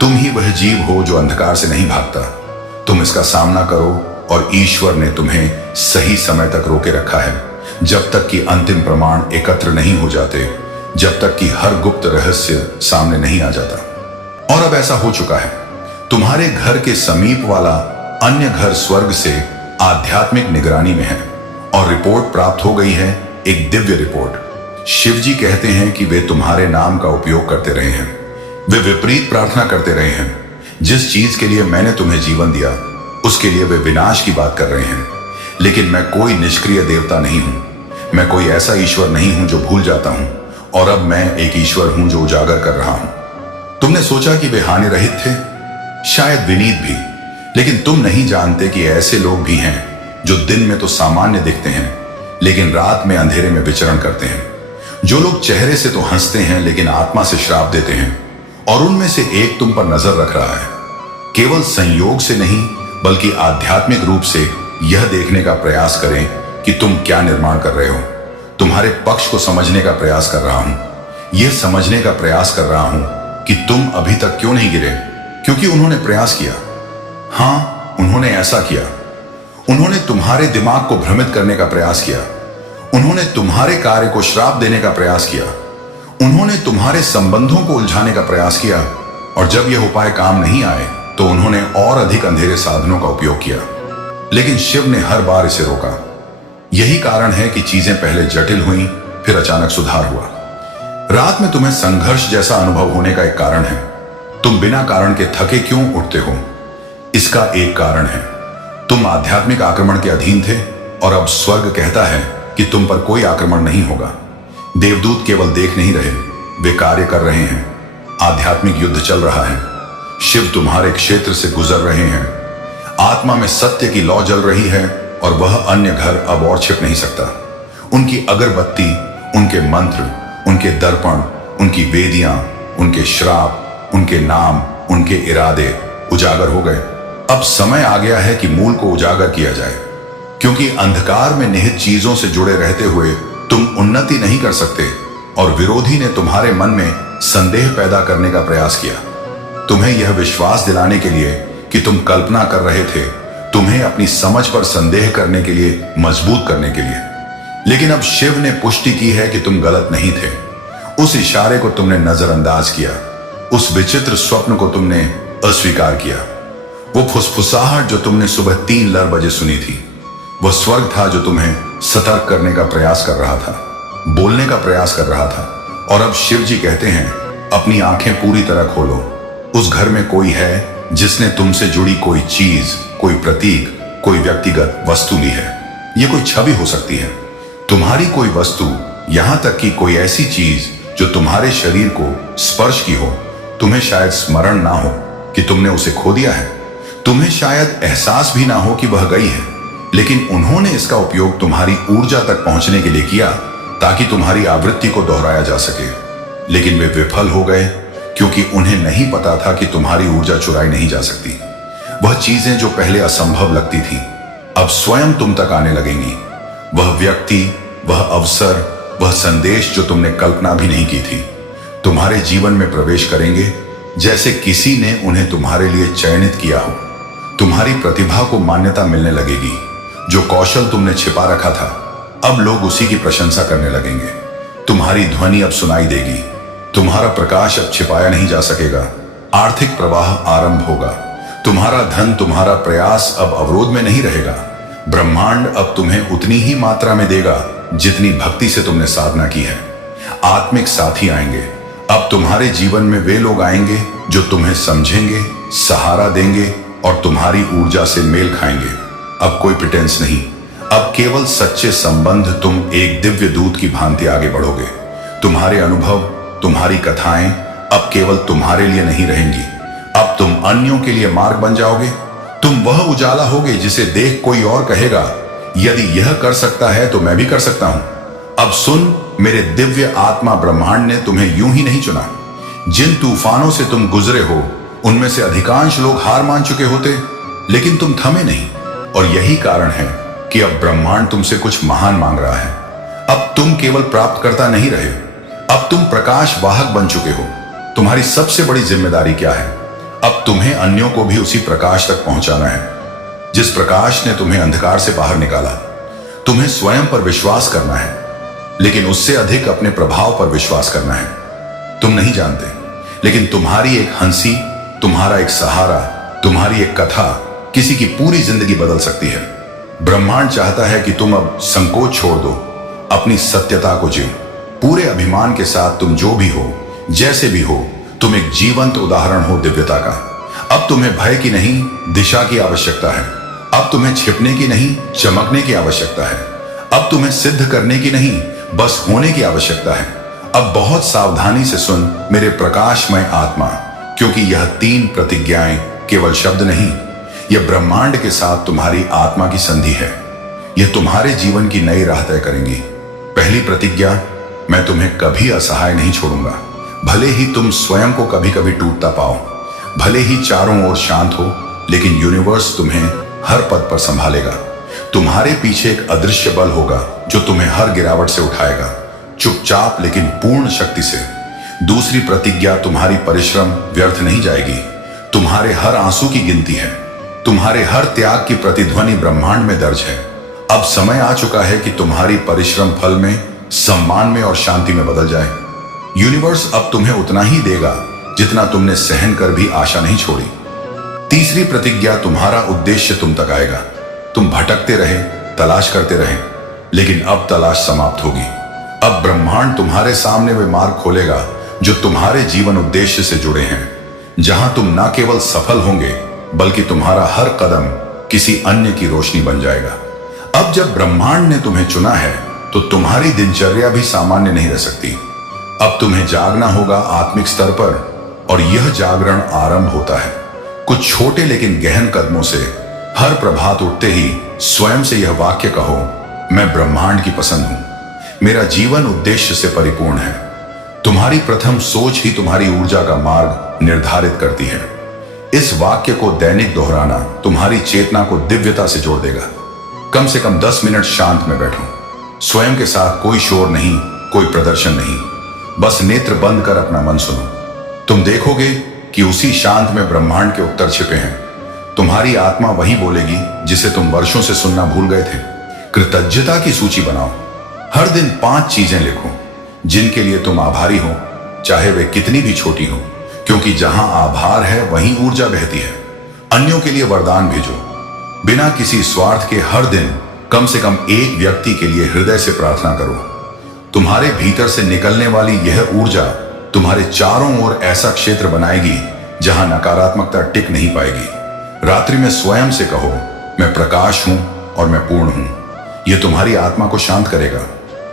तुम ही वह जीव हो जो अंधकार से नहीं भागता। तुम इसका सामना करो, और ईश्वर ने तुम्हें सही समय तक रोके रखा है, जब तक कि अंतिम प्रमाण एकत्र नहीं हो जाते, जब तक कि हर गुप्त रहस्य सामने नहीं आ जाता। और अब ऐसा हो चुका है। तुम्हारे घर के समीप वाला अन्य घर स्वर्ग से आध्यात्मिक निगरानी में है, और रिपोर्ट प्राप्त हो गई है, एक दिव्य रिपोर्ट। शिव जी कहते हैं कि वे तुम्हारे नाम का उपयोग करते रहे हैं। वे विपरीत प्रार्थना करते रहे हैं। जिस चीज के लिए मैंने तुम्हें जीवन दिया, उसके लिए वे विनाश की बात कर रहे हैं। लेकिन मैं कोई निष्क्रिय देवता नहीं हूं। मैं कोई ऐसा ईश्वर नहीं हूं जो भूल जाता हूं, और अब मैं एक ईश्वर हूं जो उजागर कर रहा हूं। तुमने सोचा कि वे हानि रहित थे, शायद विनीत भी, लेकिन तुम नहीं जानते कि ऐसे लोग भी हैं जो दिन में तो सामान्य दिखते हैं, लेकिन रात में अंधेरे में विचरण करते हैं। जो लोग चेहरे से तो हंसते हैं, लेकिन आत्मा से श्राप देते हैं, और उनमें से एक तुम पर नजर रख रहा है। केवल संयोग से नहीं, बल्कि आध्यात्मिक रूप से यह देखने का प्रयास करें कि तुम क्या निर्माण कर रहे हो। तुम्हारे पक्ष को समझने का प्रयास कर रहा हूं। यह समझने का प्रयास कर रहा हूं कि तुम अभी तक क्यों नहीं गिरे, क्योंकि उन्होंने प्रयास किया। हां, उन्होंने ऐसा किया। उन्होंने तुम्हारे दिमाग को भ्रमित करने का प्रयास किया। उन्होंने तुम्हारे कार्य को श्राप देने का प्रयास किया। उन्होंने तुम्हारे संबंधों को उलझाने का प्रयास किया, और जब यह उपाय काम नहीं आए तो उन्होंने और अधिक अंधेरे साधनों का उपयोग किया। लेकिन शिव ने हर बार इसे रोका। यही कारण है कि चीजें पहले जटिल हुई, फिर अचानक सुधार हुआ। रात में तुम्हें संघर्ष जैसा अनुभव होने का एक कारण है। तुम बिना कारण के थके क्यों उठते हो? इसका एक कारण है, तुम आध्यात्मिक आक्रमण के अधीन थे, और अब स्वर्ग कहता है कि तुम पर कोई आक्रमण नहीं होगा। देवदूत केवल देख नहीं रहे, वे कार्य कर रहे हैं। आध्यात्मिक युद्ध चल रहा है। शिव तुम्हारे क्षेत्र से गुजर रहे हैं। आत्मा में सत्य की लौ जल रही है, और वह अन्य घर अब और छिप नहीं सकता। उनकी अगरबत्ती, उनके मंत्र, उनके दर्पण, उनकी वेदियां, उनके श्राप, उनके नाम, उनके इरादे उजागर हो गए। अब समय आ गया है कि मूल को उजागर किया जाए, क्योंकि अंधकार में निहित चीजों से जुड़े रहते हुए तुम उन्नति नहीं कर सकते, और विरोधी ने तुम्हारे मन में संदेह पैदा करने का प्रयास किया, तुम्हें यह विश्वास दिलाने के लिए कि तुम कल्पना कर रहे थे, तुम्हें अपनी समझ पर संदेह करने के लिए, मजबूत करने के लिए। लेकिन अब शिव ने पुष्टि की है कि तुम गलत नहीं थे। उस इशारे को तुमने नजरअंदाज किया, उस विचित्र स्वप्न को तुमने अस्वीकार किया। वो फुसफुसाहट जो तुमने सुबह 3 बजे सुनी थी, वह स्वर्ग था जो तुम्हें सतर्क करने का प्रयास कर रहा था, बोलने का प्रयास कर रहा था। और अब शिव जी कहते हैं, अपनी आंखें पूरी तरह खोलो। उस घर में कोई है जिसने तुमसे जुड़ी कोई चीज, कोई प्रतीक, कोई व्यक्तिगत वस्तु ली है। यह कोई छवि हो सकती है, तुम्हारी कोई वस्तु, यहां तक कि कोई ऐसी चीज जो तुम्हारे शरीर को स्पर्श की हो। तुम्हें शायद स्मरण ना हो कि तुमने उसे खो दिया है। तुम्हें शायद एहसास भी ना हो कि वह गई है, लेकिन उन्होंने इसका उपयोग तुम्हारी ऊर्जा तक पहुंचने के लिए किया, ताकि तुम्हारी आवृत्ति को दोहराया जा सके। लेकिन वे विफल हो गए, क्योंकि उन्हें नहीं पता था कि तुम्हारी ऊर्जा चुराई नहीं जा सकती। वह चीजें जो पहले असंभव लगती थीं, अब स्वयं तुम तक आने लगेंगी। वह व्यक्ति, वह अवसर, वह संदेश जो तुमने कल्पना भी नहीं की थी, तुम्हारे जीवन में प्रवेश करेंगे, जैसे किसी ने उन्हें तुम्हारे लिए चयनित किया हो। तुम्हारी प्रतिभा को मान्यता मिलने लगेगी। जो कौशल तुमने छिपा रखा था, अब लोग उसी की प्रशंसा करने लगेंगे। तुम्हारी ध्वनि अब सुनाई देगी। तुम्हारा प्रकाश अब छिपाया नहीं जा सकेगा। आर्थिक प्रवाह आरंभ होगा। तुम्हारा धन, तुम्हारा प्रयास अब अवरोध में नहीं रहेगा। ब्रह्मांड अब तुम्हें उतनी ही मात्रा में देगा जितनी भक्ति से तुमने साधना की है। आत्मिक साथी आएंगे, अब तुम्हारे जीवन में वे लोग आएंगे जो तुम्हें समझेंगे, सहारा देंगे और तुम्हारी ऊर्जा से मेल खाएंगे। अब कोई प्रिटेंस नहीं, अब केवल सच्चे संबंध। तुम एक दिव्य दूत की भांति आगे बढ़ोगे। तुम्हारे अनुभव, तुम्हारी कथाएं अब केवल तुम्हारे लिए नहीं रहेंगी, अब तुम अन्यों के लिए मार्ग बन जाओगे। तुम वह उजाला होगे जिसे देख कोई और कहेगा, यदि यह कर सकता है तो मैं भी कर सकता हूं। अब सुन, मेरे दिव्य आत्मा ब्रह्मांड ने तुम्हें यूं ही नहीं चुना। जिन तूफानों से तुम गुजरे हो उनमें से अधिकांश लोग हार मान चुके होते, लेकिन तुम थमे नहीं। और यही कारण है कि अब ब्रह्मांड तुमसे कुछ महान मांग रहा है। अब तुम केवल प्राप्तकर्ता नहीं रहे, अब तुम प्रकाश वाहक बन चुके हो। तुम्हारी सबसे बड़ी जिम्मेदारी क्या है? अब तुम्हें अन्यों को भी उसी प्रकाश तक पहुंचाना है जिस प्रकाश ने तुम्हें अंधकार से बाहर निकाला। तुम्हें स्वयं पर विश्वास करना है, लेकिन उससे अधिक अपने प्रभाव पर विश्वास करना है। तुम नहीं जानते, लेकिन तुम्हारी एक हंसी, तुम्हारा एक सहारा, तुम्हारी एक कथा किसी की पूरी जिंदगी बदल सकती है। ब्रह्मांड चाहता है कि तुम अब संकोच छोड़ दो, अपनी सत्यता को जियो। पूरे अभिमान के साथ तुम जो भी हो, जैसे भी हो, तुम एक जीवंत उदाहरण हो दिव्यता का। अब तुम्हें भय की नहीं, दिशा की आवश्यकता है। अब तुम्हें छिपने की नहीं, चमकने की आवश्यकता है। अब तुम्हें सिद्ध करने की नहीं, बस होने की आवश्यकता है। अब बहुत सावधानी से सुन मेरे प्रकाशमय आत्मा, क्योंकि यह 3 प्रतिज्ञाएं केवल शब्द नहीं, यह ब्रह्मांड के साथ तुम्हारी आत्मा की संधि है। यह तुम्हारे जीवन की नई राह तय करेंगी। पहली प्रतिज्ञा, मैं तुम्हें कभी असहाय नहीं छोड़ूंगा। भले ही तुम स्वयं को कभी कभी टूटता पाओ, भले ही चारों ओर शांत हो, लेकिन यूनिवर्स तुम्हें हर पद पर संभालेगा। तुम्हारे पीछे एक अदृश्य बल होगा जो तुम्हें हर गिरावट से उठाएगा, चुपचाप लेकिन पूर्ण शक्ति से। दूसरी प्रतिज्ञा, तुम्हारी परिश्रम व्यर्थ नहीं जाएगी। तुम्हारे हर आंसू की गिनती है, तुम्हारे हर त्याग की प्रतिध्वनि ब्रह्मांड में दर्ज है। अब समय आ चुका है कि तुम्हारी परिश्रम फल में, सम्मान में और शांति में बदल जाए। यूनिवर्स अब तुम्हें उतना ही देगा जितना तुमने सहन कर भी आशा नहीं छोड़ी। तीसरी प्रतिज्ञा, तुम्हारा उद्देश्य तुम तक आएगा। तुम भटकते रहे, तलाश करते रहे, लेकिन अब तलाश समाप्त होगी। अब ब्रह्मांड तुम्हारे सामने वे मार्ग खोलेगा जो तुम्हारे जीवन उद्देश्य से जुड़े हैं, जहां तुम न केवल सफल होंगे बल्कि तुम्हारा हर कदम किसी अन्य की रोशनी बन जाएगा। अब जब ब्रह्मांड ने तुम्हें चुना है तो तुम्हारी दिनचर्या भी सामान्य नहीं रह सकती। अब तुम्हें जागना होगा आत्मिक स्तर पर, और यह जागरण आरंभ होता है कुछ छोटे लेकिन गहन कदमों से। हर प्रभात उठते ही स्वयं से यह वाक्य कहो, मैं ब्रह्मांड की पसंद हूं, मेरा जीवन उद्देश्य से परिपूर्ण है। तुम्हारी प्रथम सोच ही तुम्हारी ऊर्जा का मार्ग निर्धारित करती है। इस वाक्य को दैनिक दोहराना तुम्हारी चेतना को दिव्यता से जोड़ देगा। कम से कम 10 मिनट शांत में बैठो, स्वयं के साथ कोई शोर नहीं, कोई प्रदर्शन नहीं, बस नेत्र बंद कर अपना मन सुनो। तुम देखोगे कि उसी शांत में ब्रह्मांड के उत्तर छिपे हैं। तुम्हारी आत्मा वही बोलेगी जिसे तुम वर्षों से सुनना भूल गए थे। कृतज्ञता की सूची बनाओ। हर दिन 5 चीजें लिखो जिनके लिए तुम आभारी हो, चाहे वे कितनी भी छोटी हो, क्योंकि जहां आभार है वहीं ऊर्जा बहती है। अन्यों के लिए वरदान भेजो, बिना किसी स्वार्थ के। हर दिन कम से कम एक व्यक्ति के लिए हृदय से प्रार्थना करो। तुम्हारे भीतर से निकलने वाली यह ऊर्जा तुम्हारे चारों ओर ऐसा क्षेत्र बनाएगी जहां नकारात्मकता टिक नहीं पाएगी। रात्रि में स्वयं से कहो, मैं प्रकाश हूं और मैं पूर्ण हूं। यह तुम्हारी आत्मा को शांत करेगा,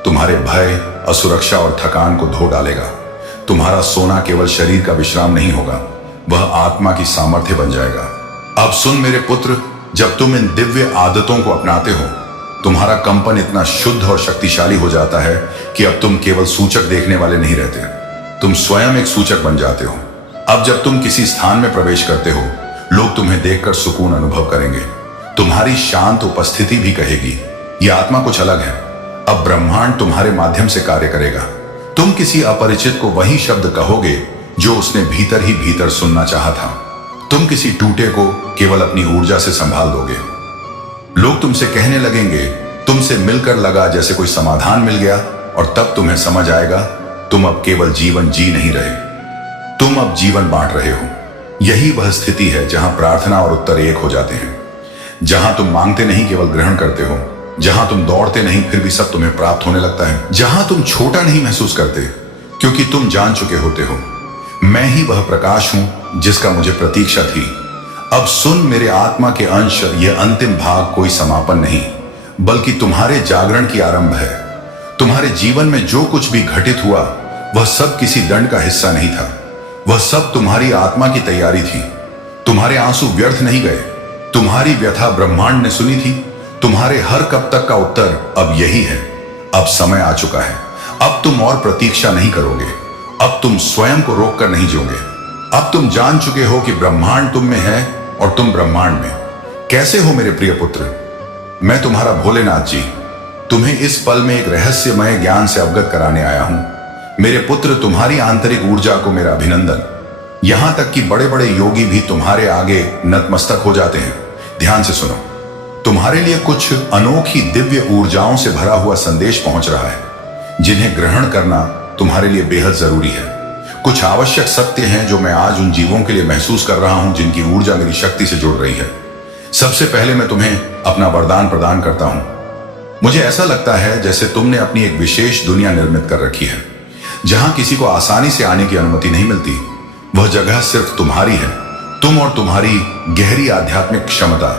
तुम्हारे भय, असुरक्षा और थकान को धो डालेगा। तुम्हारा सोना केवल शरीर का विश्राम नहीं होगा, वह आत्मा की सामर्थ्य बन जाएगा। अब सुन मेरे पुत्र, जब तुम इन दिव्य आदतों को अपनाते हो, तुम्हारा कंपन इतना शुद्ध और शक्तिशाली हो जाता है कि अब तुम केवल सूचक देखने वाले नहीं रहते, तुम स्वयं एक सूचक बन जाते हो। अब जब तुम किसी स्थान में प्रवेश करते हो, लोग तुम्हें देखकर सुकून अनुभव करेंगे। तुम्हारी शांत उपस्थिति भी कहेगी, यह आत्मा कुछ अलग है। अब ब्रह्मांड तुम्हारे माध्यम से कार्य करेगा। तुम किसी अपरिचित को वही शब्द कहोगे जो उसने भीतर ही भीतर सुनना चाहा था। तुम किसी टूटे को केवल अपनी ऊर्जा से संभाल दोगे। लोग तुमसे कहने लगेंगे, तुमसे मिलकर लगा जैसे कोई समाधान मिल गया, और तब तुम्हें समझ आएगा तुम अब केवल जीवन जी नहीं रहे, तुम अब जीवन बांट रहे हो। यही वह स्थिति है जहां प्रार्थना और उत्तर एक हो जाते हैं, जहां तुम मांगते नहीं केवल ग्रहण करते हो, जहां तुम दौड़ते नहीं फिर भी सब तुम्हें प्राप्त होने लगता है, जहां तुम छोटा नहीं महसूस करते क्योंकि तुम जान चुके होते हो मैं ही वह प्रकाश हूं जिसका मुझे प्रतीक्षा थी। अब सुन मेरे आत्मा के अंश, यह अंतिम भाग कोई समापन नहीं बल्कि तुम्हारे जागरण की आरंभ है। तुम्हारे जीवन में जो कुछ भी घटित हुआ वह सब किसी दंड का हिस्सा नहीं था, वह सब तुम्हारी आत्मा की तैयारी थी। तुम्हारे आंसू व्यर्थ नहीं गए, तुम्हारी व्यथा ब्रह्मांड ने सुनी थी। तुम्हारे हर कब तक का उत्तर अब यही है, अब समय आ चुका है। अब तुम और प्रतीक्षा नहीं करोगे, अब तुम स्वयं को रोक कर नहीं जियोगे। अब तुम जान चुके हो कि ब्रह्मांड तुम में है और तुम ब्रह्मांड में। कैसे हो मेरे प्रिय पुत्र? मैं तुम्हारा भोलेनाथ जी तुम्हें इस पल में एक रहस्यमय ज्ञान से अवगत कराने आया हूं। मेरे पुत्र, तुम्हारी आंतरिक ऊर्जा को मेरा अभिनंदन। यहां तक कि बड़े बड़े योगी भी तुम्हारे आगे नतमस्तक हो जाते हैं। ध्यान से सुनो, तुम्हारे लिए कुछ अनोखी दिव्य ऊर्जाओं से भरा हुआ संदेश पहुंच रहा है जिन्हें ग्रहण करना तुम्हारे लिए बेहद जरूरी है। कुछ आवश्यक सत्य हैं जो मैं आज उन जीवों के लिए महसूस कर रहा हूं जिनकी ऊर्जा मेरी शक्ति से जुड़ रही है। सबसे पहले मैं तुम्हें अपना वरदान प्रदान करता हूं। मुझे ऐसा लगता है जैसे तुमने अपनी एक विशेष दुनिया निर्मित कर रखी है जहां किसी को आसानी से आने की अनुमति नहीं मिलती। वह जगह सिर्फ तुम्हारी है, तुम और तुम्हारी गहरी आध्यात्मिक क्षमता।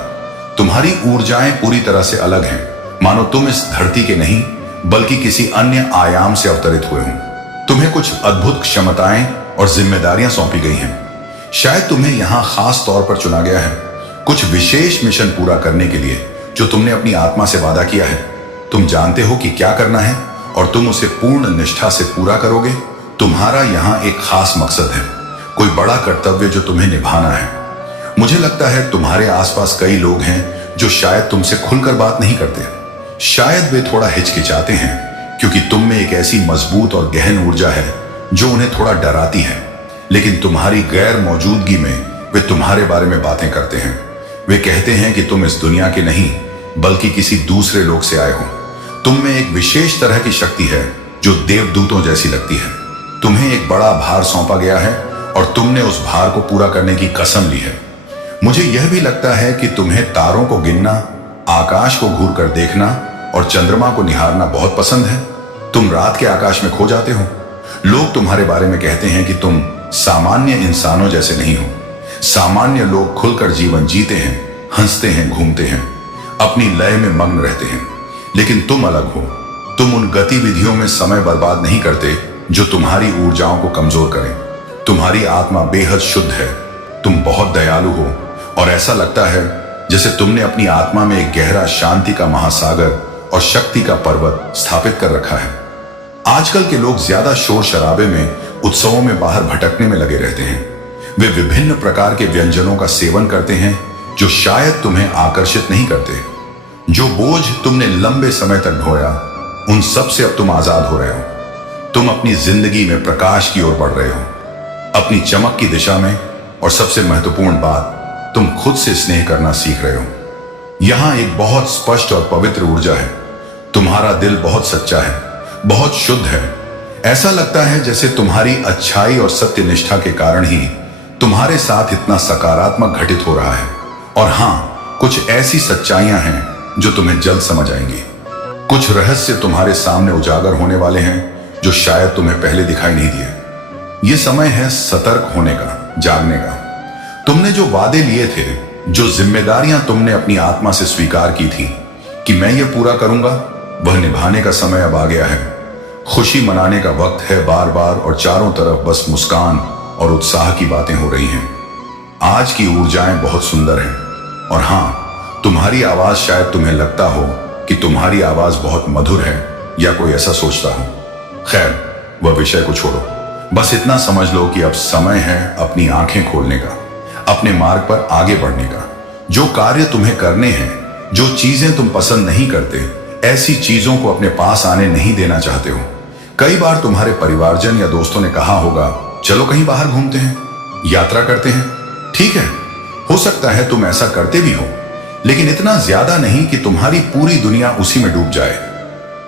तुम्हारी ऊर्जाएं पूरी तरह से अलग हैं, मानो तुम इस धरती के नहीं बल्कि किसी अन्य आयाम से अवतरित हुए हों। तुम्हें कुछ अद्भुत क्षमताएं और जिम्मेदारियां सौंपी गई हैं। शायद तुम्हें यहां खास तौर पर चुना गया है कुछ विशेष मिशन पूरा करने के लिए जो तुमने अपनी आत्मा से वादा किया है। तुम जानते हो कि क्या करना है और तुम उसे पूर्ण निष्ठा से पूरा करोगे। तुम्हारा यहाँ एक खास मकसद है, कोई बड़ा कर्तव्य जो तुम्हें निभाना है। मुझे लगता है तुम्हारे आसपास कई लोग हैं जो शायद तुमसे खुलकर बात नहीं करते। शायद वे थोड़ा हिचकिचाते हैं क्योंकि तुम में एक ऐसी मजबूत और गहन ऊर्जा है जो उन्हें थोड़ा डराती है। लेकिन तुम्हारी गैर मौजूदगी में वे तुम्हारे बारे में बातें करते हैं। वे कहते हैं कि तुम इस दुनिया के नहीं बल्कि किसी दूसरे लोक से आए हो। तुम में एक विशेष तरह की शक्ति है जो देवदूतों जैसी लगती है। तुम्हें एक बड़ा भार सौंपा गया है और तुमने उस भार को पूरा करने की कसम ली है। मुझे यह भी लगता है कि तुम्हें तारों को गिनना, आकाश को घूर कर देखना और चंद्रमा को निहारना बहुत पसंद है। तुम रात के आकाश में खो जाते हो। लोग तुम्हारे बारे में कहते हैं कि तुम सामान्य इंसानों जैसे नहीं हो। सामान्य लोग खुलकर जीवन जीते हैं, हंसते हैं, घूमते हैं, अपनी लय में मग्न रहते हैं। लेकिन तुम अलग हो। तुम उन गतिविधियों में समय बर्बाद नहीं करते जो तुम्हारी ऊर्जाओं को कमजोर करें। तुम्हारी आत्मा बेहद शुद्ध है। तुम बहुत दयालु हो और ऐसा लगता है जैसे तुमने अपनी आत्मा में एक गहरा शांति का महासागर और शक्ति का पर्वत स्थापित कर रखा है। आजकल के लोग ज्यादा शोर शराबे में, उत्सवों में बाहर भटकने में लगे रहते हैं। वे विभिन्न प्रकार के व्यंजनों का सेवन करते हैं जो शायद तुम्हें आकर्षित नहीं करते। जो बोझ तुमने लंबे समय तक ढोया, उन सब से अब तुम आजाद हो रहे हो। तुम अपनी जिंदगी में प्रकाश की ओर बढ़ रहे हो, अपनी चमक की दिशा में। और सबसे महत्वपूर्ण बात, तुम खुद से स्नेह करना सीख रहे हो। यहां एक बहुत स्पष्ट और पवित्र ऊर्जा है। तुम्हारा दिल बहुत सच्चा है, बहुत शुद्ध है। ऐसा लगता है जैसे तुम्हारी अच्छाई और सत्यनिष्ठा के कारण ही तुम्हारे साथ इतना सकारात्मक घटित हो रहा है। और हां, कुछ ऐसी सच्चाइयां हैं जो तुम्हें जल्द समझ आएंगी। कुछ रहस्य तुम्हारे सामने उजागर होने वाले हैं जो शायद तुम्हें पहले दिखाई नहीं दिए। यह समय है सतर्क होने का, जागने का। तुमने जो वादे लिए थे, जो जिम्मेदारियां तुमने अपनी आत्मा से स्वीकार की थी कि मैं ये पूरा करूंगा, वह निभाने का समय अब आ गया है। खुशी मनाने का वक्त है बार बार, और चारों तरफ बस मुस्कान और उत्साह की बातें हो रही हैं। आज की ऊर्जाएं बहुत सुंदर हैं। और हां, तुम्हारी आवाज, शायद तुम्हें लगता हो कि तुम्हारी आवाज बहुत मधुर है या कोई ऐसा सोचता हो। खैर, वह विषय को छोड़ो। बस इतना समझ लो कि अब समय है अपनी आंखें खोलने का, अपने मार्ग पर आगे बढ़ने का। जो कार्य तुम्हें करने हैं, जो चीजें तुम पसंद नहीं करते, ऐसी चीजों को अपने पास आने नहीं देना चाहते हो। कई बार तुम्हारे परिवारजन या दोस्तों ने कहा होगा, चलो कहीं बाहर घूमते हैं, यात्रा करते हैं। ठीक है, हो सकता है तुम ऐसा करते भी हो, लेकिन इतना ज्यादा नहीं कि तुम्हारी पूरी दुनिया उसी में डूब जाए।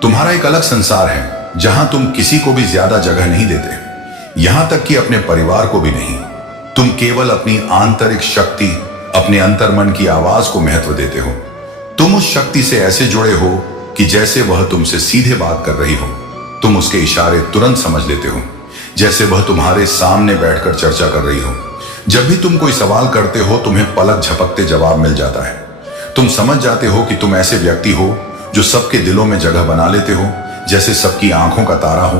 तुम्हारा एक अलग संसार है जहां तुम किसी को भी ज्यादा जगह नहीं देते, यहां तक कि अपने परिवार को भी नहीं। तुम केवल अपनी आंतरिक शक्ति, अपने अंतर्मन की आवाज को महत्व देते हो। तुम उस शक्ति से ऐसे जुड़े हो कि जैसे वह तुमसे सीधे बात कर रही हो। तुम उसके इशारे तुरंत समझ लेते हो। जैसे वह तुम्हारे सामने बैठकर चर्चा कर रही हो। जब भी तुम कोई सवाल करते हो, तुम्हें पलक झपकते जवाब मिल जाता है। तुम समझ जाते हो कि तुम ऐसे व्यक्ति हो जो सबके दिलों में जगह बना लेते हो, जैसे सबकी आंखों का तारा हो।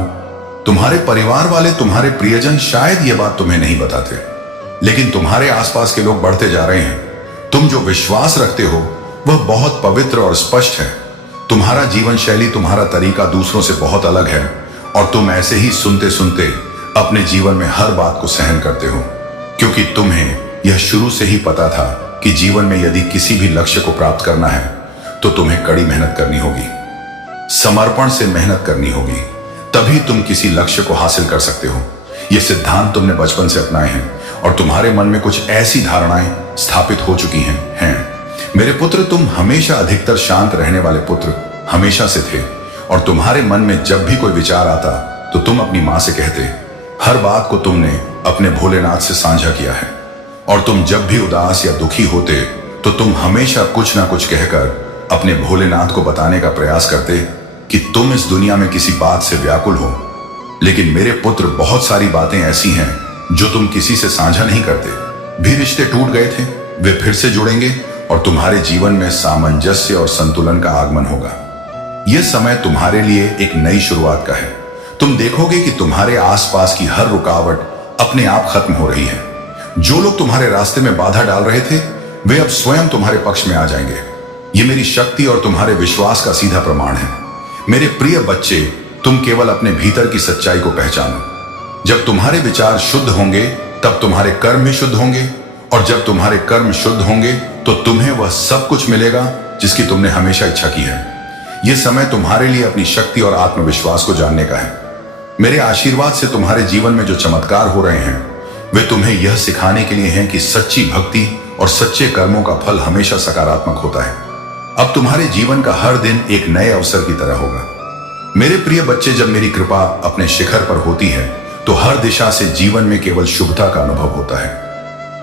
तुम्हारे परिवार वाले, तुम्हारे प्रियजन शायद ये बात तुम्हें नहीं बताते, लेकिन तुम्हारे आसपास के लोग बढ़ते जा रहे हैं। तुम जो विश्वास रखते हो वह बहुत पवित्र और स्पष्ट है। तुम्हारा जीवन शैली, तुम्हारा तरीका दूसरों से बहुत अलग है, और तुम ऐसे ही सुनते सुनते अपने जीवन में हर बात को सहन करते हो, क्योंकि तुम्हें यह शुरू से ही पता था कि जीवन में यदि किसी भी लक्ष्य को प्राप्त करना है तो तुम्हें कड़ी मेहनत करनी होगी, समर्पण से मेहनत करनी होगी, तभी तुम किसी लक्ष्य को हासिल कर सकते हो। यह सिद्धांत तुमने बचपन से अपनाए हैं और तुम्हारे मन में कुछ ऐसी धारणाएं स्थापित हो चुकी हैं। मेरे पुत्र, तुम हमेशा अधिकतर शांत रहने वाले पुत्र हमेशा से थे, और तुम्हारे मन में जब भी कोई विचार आता तो तुम अपनी मां से कहते। हर बात को तुमने अपने भोलेनाथ से साझा किया है, और तुम जब भी उदास या दुखी होते तो तुम हमेशा कुछ ना कुछ कहकर अपने भोलेनाथ को बताने का प्रयास करते कि तुम इस दुनिया में किसी बात से व्याकुल हो। लेकिन मेरे पुत्र, बहुत सारी बातें ऐसी हैं जो तुम किसी से साझा नहीं करते। भी रिश्ते टूट गए थे, वे फिर से जुड़ेंगे, और तुम्हारे जीवन में सामंजस्य और संतुलन का आगमन होगा। यह समय तुम्हारे लिए एक नई शुरुआत का है। तुम देखोगे कि तुम्हारे आसपास की हर रुकावट अपने आप खत्म हो रही है। जो लोग तुम्हारे रास्ते में बाधा डाल रहे थे, वे अब स्वयं तुम्हारे पक्ष में आ जाएंगे। ये मेरी शक्ति और तुम्हारे विश्वास का सीधा प्रमाण है। मेरे प्रिय बच्चे, तुम केवल अपने भीतर की सच्चाई को पहचानो। जब तुम्हारे विचार शुद्ध होंगे तब तुम्हारे कर्म भी शुद्ध होंगे, और जब तुम्हारे कर्म शुद्ध होंगे तो तुम्हें वह सब कुछ मिलेगा जिसकी तुमने हमेशा इच्छा की है। यह समय तुम्हारे लिए अपनी शक्ति और आत्मविश्वास को जानने का है। मेरे आशीर्वाद से तुम्हारे जीवन में जो चमत्कार हो रहे हैं, वे तुम्हें यह सिखाने के लिए हैं कि सच्ची भक्ति और सच्चे कर्मों का फल हमेशा सकारात्मक होता है। अब तुम्हारे जीवन का हर दिन एक नए अवसर की तरह होगा। मेरे प्रिय बच्चे, जब मेरी कृपा अपने शिखर पर होती है तो हर दिशा से जीवन में केवल शुभता का अनुभव होता है।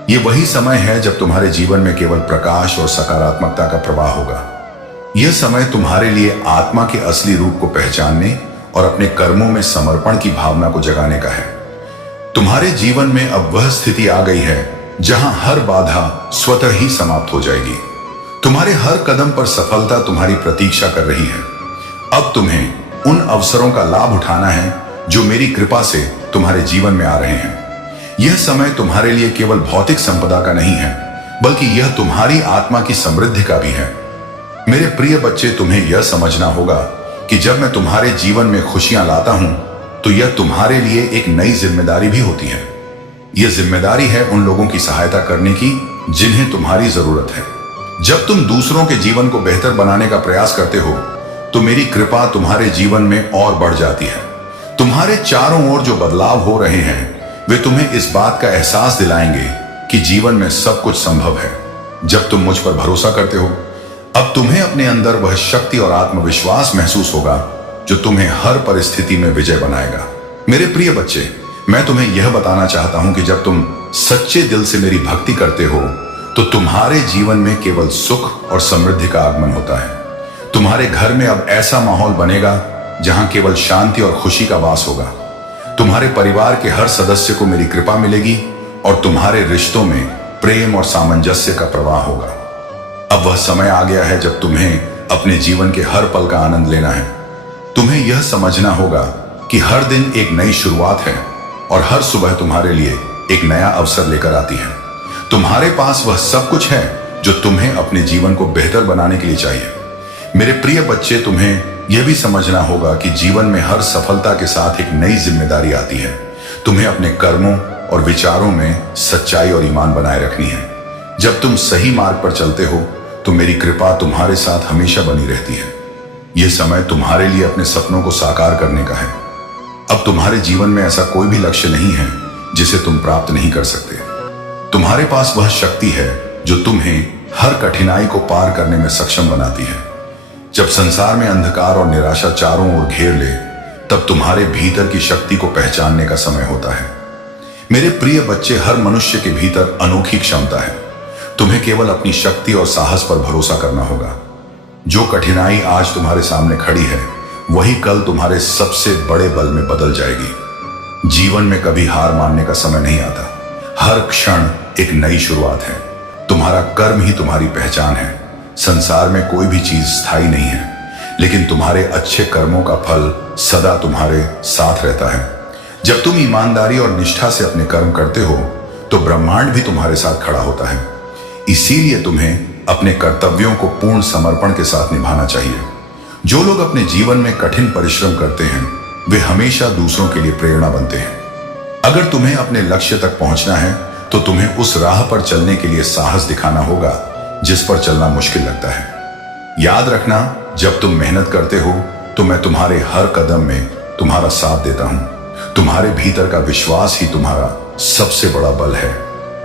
ये वही समय है जब तुम्हारे जीवन में केवल प्रकाश और सकारात्मकता का प्रवाह होगा। यह समय तुम्हारे लिए आत्मा के असली रूप को पहचानने और अपने कर्मों में समर्पण की भावना को जगाने का है। तुम्हारे जीवन में अब वह स्थिति आ गई है जहां हर बाधा स्वतः ही समाप्त हो जाएगी। तुम्हारे हर कदम पर सफलता तुम्हारी प्रतीक्षा कर रही है। अब तुम्हें उन अवसरों का लाभ उठाना है जो मेरी कृपा से तुम्हारे जीवन में आ रहे हैं। यह समय तुम्हारे लिए केवल भौतिक संपदा का नहीं है, बल्कि यह तुम्हारी आत्मा की समृद्धि का भी है। मेरे प्रिय बच्चे, तुम्हें यह समझना होगा कि जब मैं तुम्हारे जीवन में खुशियां लाता हूं तो यह तुम्हारे लिए एक नई जिम्मेदारी भी होती है। यह जिम्मेदारी है उन लोगों की सहायता करने की जिन्हें तुम्हारी जरूरत है। जब तुम दूसरों के जीवन को बेहतर बनाने का प्रयास करते हो तो मेरी कृपा तुम्हारे जीवन में और बढ़ जाती है। तुम्हारे चारों ओर जो बदलाव हो रहे हैं, वे तुम्हें इस बात का एहसास दिलाएंगे कि जीवन में सब कुछ संभव है जब तुम मुझ पर भरोसा करते हो। अब तुम्हें अपने अंदर वह शक्ति और आत्मविश्वास महसूस होगा जो तुम्हें हर परिस्थिति में विजय बनाएगा। मेरे प्रिय बच्चे, मैं तुम्हें यह बताना चाहता हूं कि जब तुम सच्चे दिल से मेरी भक्ति करते हो तो तुम्हारे जीवन में केवल सुख और समृद्धि का आगमन होता है। तुम्हारे घर में अब ऐसा माहौल बनेगा जहां केवल शांति और खुशी का वास होगा। तुम्हारे परिवार के हर सदस्य को मेरी कृपा मिलेगी और तुम्हारे रिश्तों में प्रेम और सामंजस्य का प्रवाह होगा। अब वह समय आ गया है जब तुम्हें अपने जीवन के हर पल का आनंद लेना है। तुम्हें यह समझना होगा कि हर दिन एक नई शुरुआत है और हर सुबह तुम्हारे लिए एक नया अवसर लेकर आती है। तुम्हारे पास वह सब कुछ है जो तुम्हें अपने जीवन को बेहतर बनाने के लिए चाहिए। मेरे प्रिय बच्चे, तुम्हें यह भी समझना होगा कि जीवन में हर सफलता के साथ एक नई जिम्मेदारी आती है। तुम्हें अपने कर्मों और विचारों में सच्चाई और ईमान बनाए रखनी है। जब तुम सही मार्ग पर चलते हो तो मेरी कृपा तुम्हारे साथ हमेशा बनी रहती है। यह समय तुम्हारे लिए अपने सपनों को साकार करने का है। अब तुम्हारे जीवन में ऐसा कोई भी लक्ष्य नहीं है जिसे तुम प्राप्त नहीं कर सकते। तुम्हारे पास वह शक्ति है जो तुम्हें हर कठिनाई को पार करने में सक्षम बनाती है। जब संसार में अंधकार और निराशा चारों ओर घेर ले, तब तुम्हारे भीतर की शक्ति को पहचानने का समय होता है। मेरे प्रिय बच्चे, हर मनुष्य के भीतर अनोखी क्षमता है। तुम्हें केवल अपनी शक्ति और साहस पर भरोसा करना होगा। जो कठिनाई आज तुम्हारे सामने खड़ी है, वही कल तुम्हारे सबसे बड़े बल में बदल जाएगी। जीवन में कभी हार मानने का समय नहीं आता। हर क्षण एक नई शुरुआत है। तुम्हारा कर्म ही तुम्हारी पहचान है। संसार में कोई भी चीज स्थायी नहीं है, लेकिन तुम्हारे अच्छे कर्मों का फल सदा तुम्हारे साथ रहता है। जब तुम ईमानदारी और निष्ठा से अपने कर्म करते हो तो ब्रह्मांड भी तुम्हारे साथ खड़ा होता है। इसीलिए तुम्हें अपने कर्तव्यों को पूर्ण समर्पण के साथ निभाना चाहिए। जो लोग अपने जीवन में कठिन परिश्रम करते हैं वे हमेशा दूसरों के लिए प्रेरणा बनते हैं। अगर तुम्हें अपने लक्ष्य तक पहुंचना है तो तुम्हें उस राह पर चलने के लिए साहस दिखाना होगा जिस पर चलना मुश्किल लगता है। याद रखना, जब तुम मेहनत करते हो तो मैं तुम्हारे हर कदम में तुम्हारा साथ देता हूं। तुम्हारे भीतर का विश्वास ही तुम्हारा सबसे बड़ा बल है।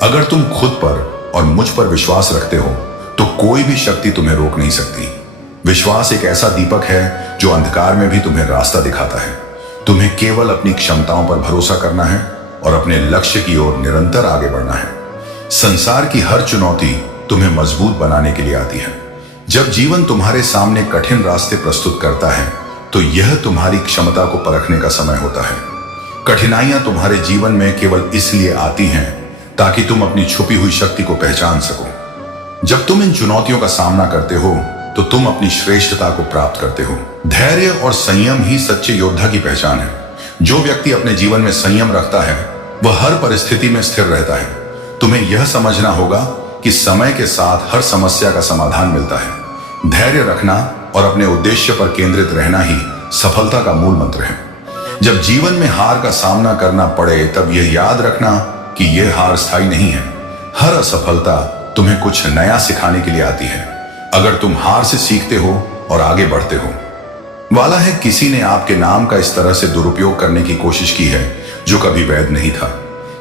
अगर तुम खुद पर और मुझ पर विश्वास रखते हो तो कोई भी शक्ति तुम्हें रोक नहीं सकती। विश्वास एक ऐसा दीपक है जो अंधकार में भी तुम्हें रास्ता दिखाता है। तुम्हें केवल अपनी क्षमताओं पर भरोसा करना है और अपने लक्ष्य की ओर निरंतर आगे बढ़ना है। संसार की हर चुनौती तुम्हें मजबूत बनाने के लिए आती है। जब जीवन तुम्हारे सामने कठिन रास्ते प्रस्तुत करता है तो यह तुम्हारी क्षमता को परखने का समय होता है। कठिनाइयां तुम्हारे जीवन में केवल इसलिए आती हैं ताकि तुम अपनी छुपी हुई शक्ति को पहचान सको। जब तुम इन चुनौतियों का सामना करते हो तो तुम अपनी श्रेष्ठता को प्राप्त करते हो। धैर्य और संयम ही सच्चे योद्धा की पहचान है। जो व्यक्ति अपने जीवन में संयम रखता है वह हर परिस्थिति में स्थिर रहता है। तुम्हें यह समझना होगा कि समय के साथ हर समस्या का समाधान मिलता है। धैर्य रखना और अपने उद्देश्य पर केंद्रित रहना ही सफलता का मूल मंत्र है। जब जीवन में हार का सामना करना पड़े तब यह याद रखना कि यह हार स्थायी नहीं है। हर असफलता तुम्हें कुछ नया सिखाने के लिए आती है। अगर तुम हार से सीखते हो और आगे बढ़ते हो। वाला है किसी ने आपके नाम का इस तरह से दुरुपयोग करने की कोशिश की है जो कभी वैध नहीं था।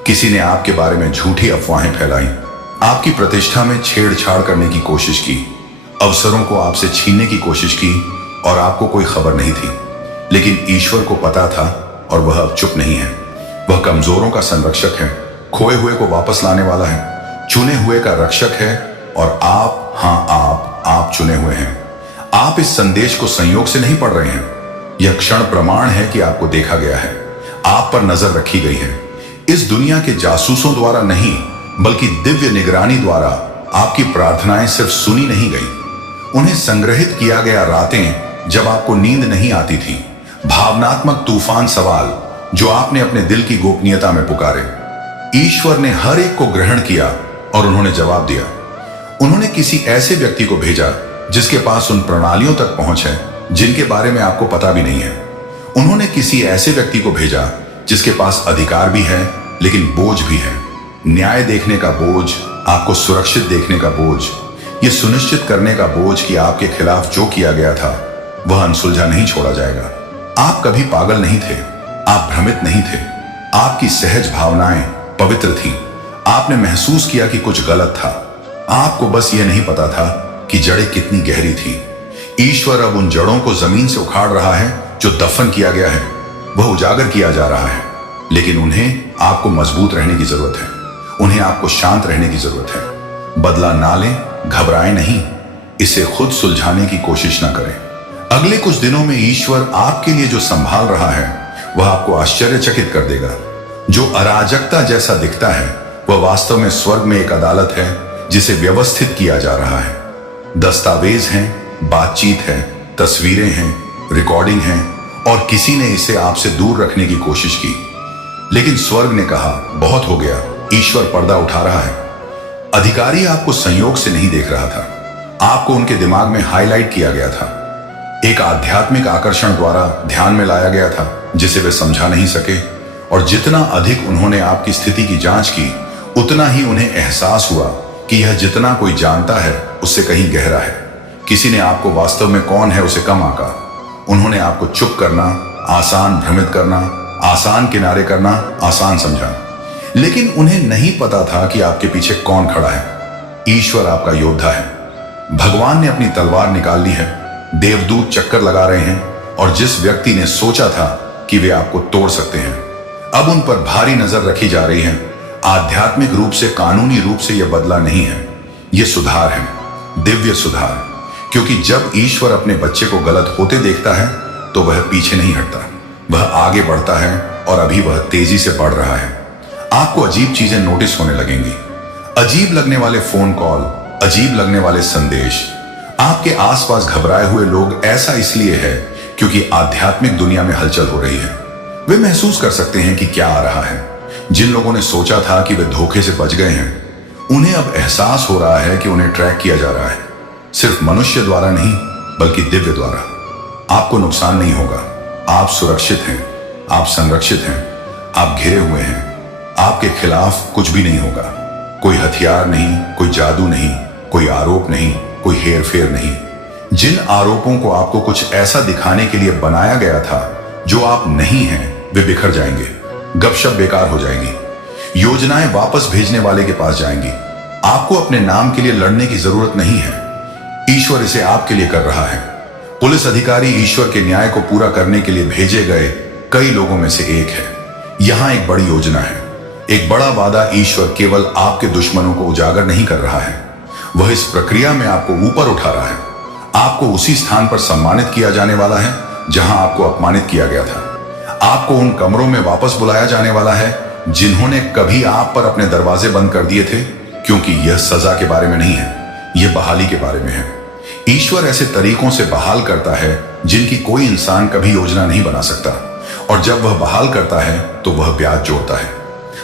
किसी ने आपके बारे में झूठी अफवाहें फैलाई, आपकी प्रतिष्ठा में छेड़छाड़ करने की कोशिश की, अवसरों को आपसे छीनने की कोशिश की और आपको कोई खबर नहीं थी। लेकिन ईश्वर को पता था और वह अब चुप नहीं है। वह कमजोरों का संरक्षक है, खोए हुए को वापस लाने वाला है, चुने हुए का रक्षक है और आप, हाँ आप चुने हुए हैं। आप इस संदेश को संयोग से नहीं पढ़ रहे हैं। यह क्षण प्रमाण है कि आपको देखा गया है, आप पर नजर रखी गई है। इस दुनिया के जासूसों द्वारा नहीं बल्कि दिव्य निगरानी द्वारा आपकी प्रार्थनाएं सिर्फ सुनी नहीं गई, उन्हें संग्रहित किया गया। रातें जब आपको नींद नहीं आती थी, भावनात्मक तूफान सवाल जो आपने अपने दिल की गोपनीयता में पुकारे, ईश्वर ने हर एक को ग्रहण किया और उन्होंने जवाब दिया। उन्होंने किसी ऐसे व्यक्ति को भेजा जिसके पास उन प्रणालियों तक पहुंच है जिनके बारे में आपको पता भी नहीं है। उन्होंने किसी ऐसे व्यक्ति को भेजा जिसके पास अधिकार भी है लेकिन बोझ भी है। न्याय देखने का बोझ, आपको सुरक्षित देखने का बोझ, यह सुनिश्चित करने का बोझ कि आपके खिलाफ जो किया गया था वह अनसुलझा नहीं छोड़ा जाएगा। आप कभी पागल नहीं थे, आप भ्रमित नहीं थे, आपकी सहज भावनाएं पवित्र थीं। आपने महसूस किया कि कुछ गलत था, आपको बस यह नहीं पता था कि जड़ें कितनी गहरी थी। ईश्वर अब उन जड़ों को जमीन से उखाड़ रहा है जो दफन किया गया है, वह उजागर किया जा रहा है। लेकिन उन्हें आपको मजबूत रहने की जरूरत है, उन्हें आपको शांत रहने की जरूरत है। बदला ना लें, घबराएं नहीं, इसे खुद सुलझाने की कोशिश ना करें। अगले कुछ दिनों में ईश्वर आपके लिए जो संभाल रहा है वह आपको आश्चर्यचकित कर देगा। जो अराजकता जैसा दिखता है वह वास्तव में स्वर्ग में एक अदालत है जिसे व्यवस्थित किया जा रहा है। दस्तावेज हैं, बातचीत है, तस्वीरें हैं, रिकॉर्डिंग हैं और किसी ने इसे आपसे दूर रखने की कोशिश की। लेकिन स्वर्ग ने कहा बहुत हो गया, ईश्वर पर्दा उठा रहा है। अधिकारी आपको संयोग से नहीं देख रहा था, आपको उनके दिमाग में हाईलाइट किया गया था, एक आध्यात्मिक आकर्षण द्वारा ध्यान में लाया गया था जिसे वे समझा नहीं सके। और जितना अधिक उन्होंने आपकी स्थिति की जांच की उतना ही उन्हें एहसास हुआ कि यह जितना कोई जानता है उससे कहीं गहरा है। किसी ने आपको वास्तव में कौन है उसे कम आंका। उन्होंने आपको चुप करना आसान, भ्रमित करना आसान, किनारे करना आसान समझा। लेकिन उन्हें नहीं पता था कि आपके पीछे कौन खड़ा है। ईश्वर आपका योद्धा है। भगवान ने अपनी तलवार निकाल ली है, देवदूत चक्कर लगा रहे हैं और जिस व्यक्ति ने सोचा था कि वे आपको तोड़ सकते हैं अब उन पर भारी नजर रखी जा रही है। आध्यात्मिक रूप से, कानूनी रूप से यह बदला नहीं है, यह सुधार है, दिव्य सुधार। क्योंकि जब ईश्वर अपने बच्चे को गलत होते देखता है तो वह पीछे नहीं हटता, वह आगे बढ़ता है और अभी वह तेजी से बढ़ रहा है। आपको अजीब चीजें नोटिस होने लगेंगी, अजीब लगने वाले फोन कॉल, अजीब लगने वाले संदेश। आपके आसपास घबराए हुए लोग ऐसा इसलिए है क्योंकि आध्यात्मिक दुनिया में हलचल हो रही है। वे महसूस कर सकते हैं कि क्या आ रहा है। जिन लोगों ने सोचा था कि वे धोखे से बच गए हैं, उन्हें अब एहसास हो रहा है कि उन्हें ट्रैक किया जा रहा है, सिर्फ मनुष्य द्वारा नहीं बल्कि दिव्य द्वारा। आपको नुकसान नहीं होगा, आप सुरक्षित हैं, आप संरक्षित हैं, आप घिरे हुए हैं। आपके खिलाफ कुछ भी नहीं होगा, कोई हथियार नहीं, कोई जादू नहीं, कोई आरोप नहीं, कोई हेर फेर नहीं। जिन आरोपों को आपको कुछ ऐसा दिखाने के लिए बनाया गया था जो आप नहीं हैं, वे बिखर जाएंगे, गपशप बेकार हो जाएंगी, योजनाएं वापस भेजने वाले के पास जाएंगी। आपको अपने नाम के लिए लड़ने की जरूरत नहीं है, ईश्वर इसे आपके लिए कर रहा है। पुलिस अधिकारी ईश्वर के न्याय को पूरा करने के लिए भेजे गए कई लोगों में से एक है। यहां एक बड़ी योजना है, एक बड़ा वादा ईश्वर केवल आपके दुश्मनों को उजागर नहीं कर रहा है, वह इस प्रक्रिया में आपको ऊपर उठा रहा है। आपको उसी स्थान पर सम्मानित किया जाने वाला है जहां आपको अपमानित किया गया था। आपको उन कमरों में वापस बुलाया जाने वाला है जिन्होंने कभी आप पर अपने दरवाजे बंद कर दिए थे, क्योंकि यह सजा के बारे में नहीं है, यह बहाली के बारे में है। ईश्वर ऐसे तरीकों से बहाल करता है जिनकी कोई इंसान कभी योजना नहीं बना सकता, और जब वह बहाल करता है तो वह ब्याज जोड़ता है।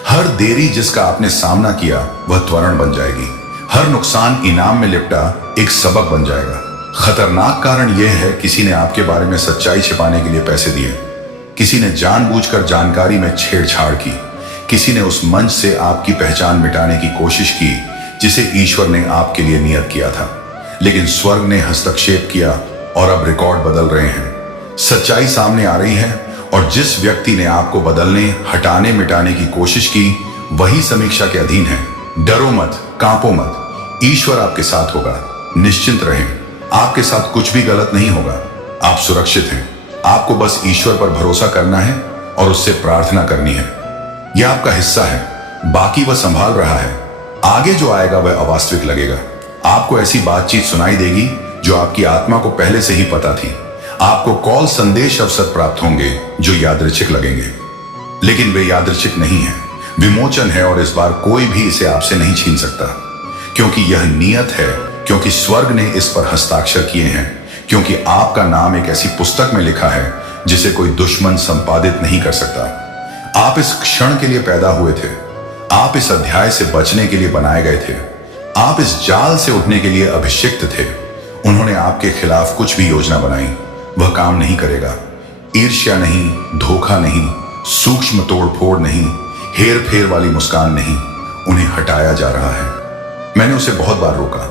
हर देरी जिसका आपने सामना किया वह त्वरण बन जाएगी, हर नुकसान इनाम में लिपटा एक सबक बन जाएगा। खतरनाक कारण यह है, किसी ने आपके बारे में सच्चाई छिपाने के लिए पैसे दिए, किसी ने जानबूझकर जानकारी में छेड़छाड़ की, किसी ने उस मंच से आपकी पहचान मिटाने की कोशिश की जिसे ईश्वर ने आपके लिए नियत किया था। लेकिन स्वर्ग ने हस्तक्षेप किया और अब रिकॉर्ड बदल रहे हैं। सच्चाई सामने आ रही है और जिस व्यक्ति ने आपको बदलने, हटाने, मिटाने की कोशिश की, वही समीक्षा के अधीन है। डरो मत, कांपो मत, ईश्वर आपके साथ होगा, निश्चिंत रहें, आपके साथ कुछ भी गलत नहीं होगा, आप सुरक्षित हैं। आपको बस ईश्वर पर भरोसा करना है और उससे प्रार्थना करनी है। यह आपका हिस्सा है, बाकी वह संभाल रहा है। आगे जो आएगा वह अवास्तविक लगेगा। आपको ऐसी बातचीत सुनाई देगी जो आपकी आत्मा को पहले से ही पता थी। आपको कॉल, संदेश, अवसर प्राप्त होंगे जो यादृच्छिक लगेंगे, लेकिन वे यादृच्छिक नहीं है, विमोचन है, और इस बार कोई भी इसे आपसे नहीं छीन सकता, क्योंकि यह नियत है, क्योंकि स्वर्ग ने इस पर हस्ताक्षर किए हैं, क्योंकि आपका नाम एक ऐसी पुस्तक में लिखा है जिसे कोई दुश्मन संपादित नहीं कर सकता। आप इस क्षण के लिए पैदा हुए थे, आप इस अध्याय से बचने के लिए बनाए गए थे, आप इस जाल से उठने के लिए अभिषिक्त थे। उन्होंने आपके खिलाफ कुछ भी योजना बनाई, वह काम नहीं करेगा। ईर्ष्या नहीं, धोखा नहीं, सूक्ष्म तोड़फोड़ नहीं, हेर फेर वाली मुस्कान नहीं, उन्हें हटाया जा रहा है। मैंने उसे बहुत बार रोका,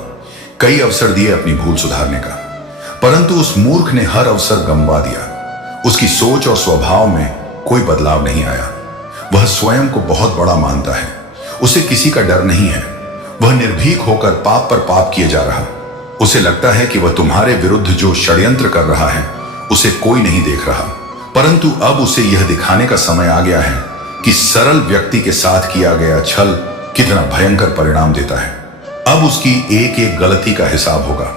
कई अवसर दिए अपनी भूल सुधारने का, परंतु उस मूर्ख ने हर अवसर गंवा दिया। उसकी सोच और स्वभाव में कोई बदलाव नहीं आया। वह स्वयं को बहुत बड़ा मानता है, उसे किसी का डर नहीं है। वह निर्भीक होकर पाप पर पाप किए जा रहा। उसे लगता है कि वह तुम्हारे विरुद्ध जो षड्यंत्र कर रहा है उसे कोई नहीं देख रहा, परंतु अब उसे यह दिखाने का समय आ गया है कि सरल व्यक्ति के साथ किया गया छल कितना भयंकर परिणाम देता है। अब उसकी एक एक गलती का हिसाब होगा।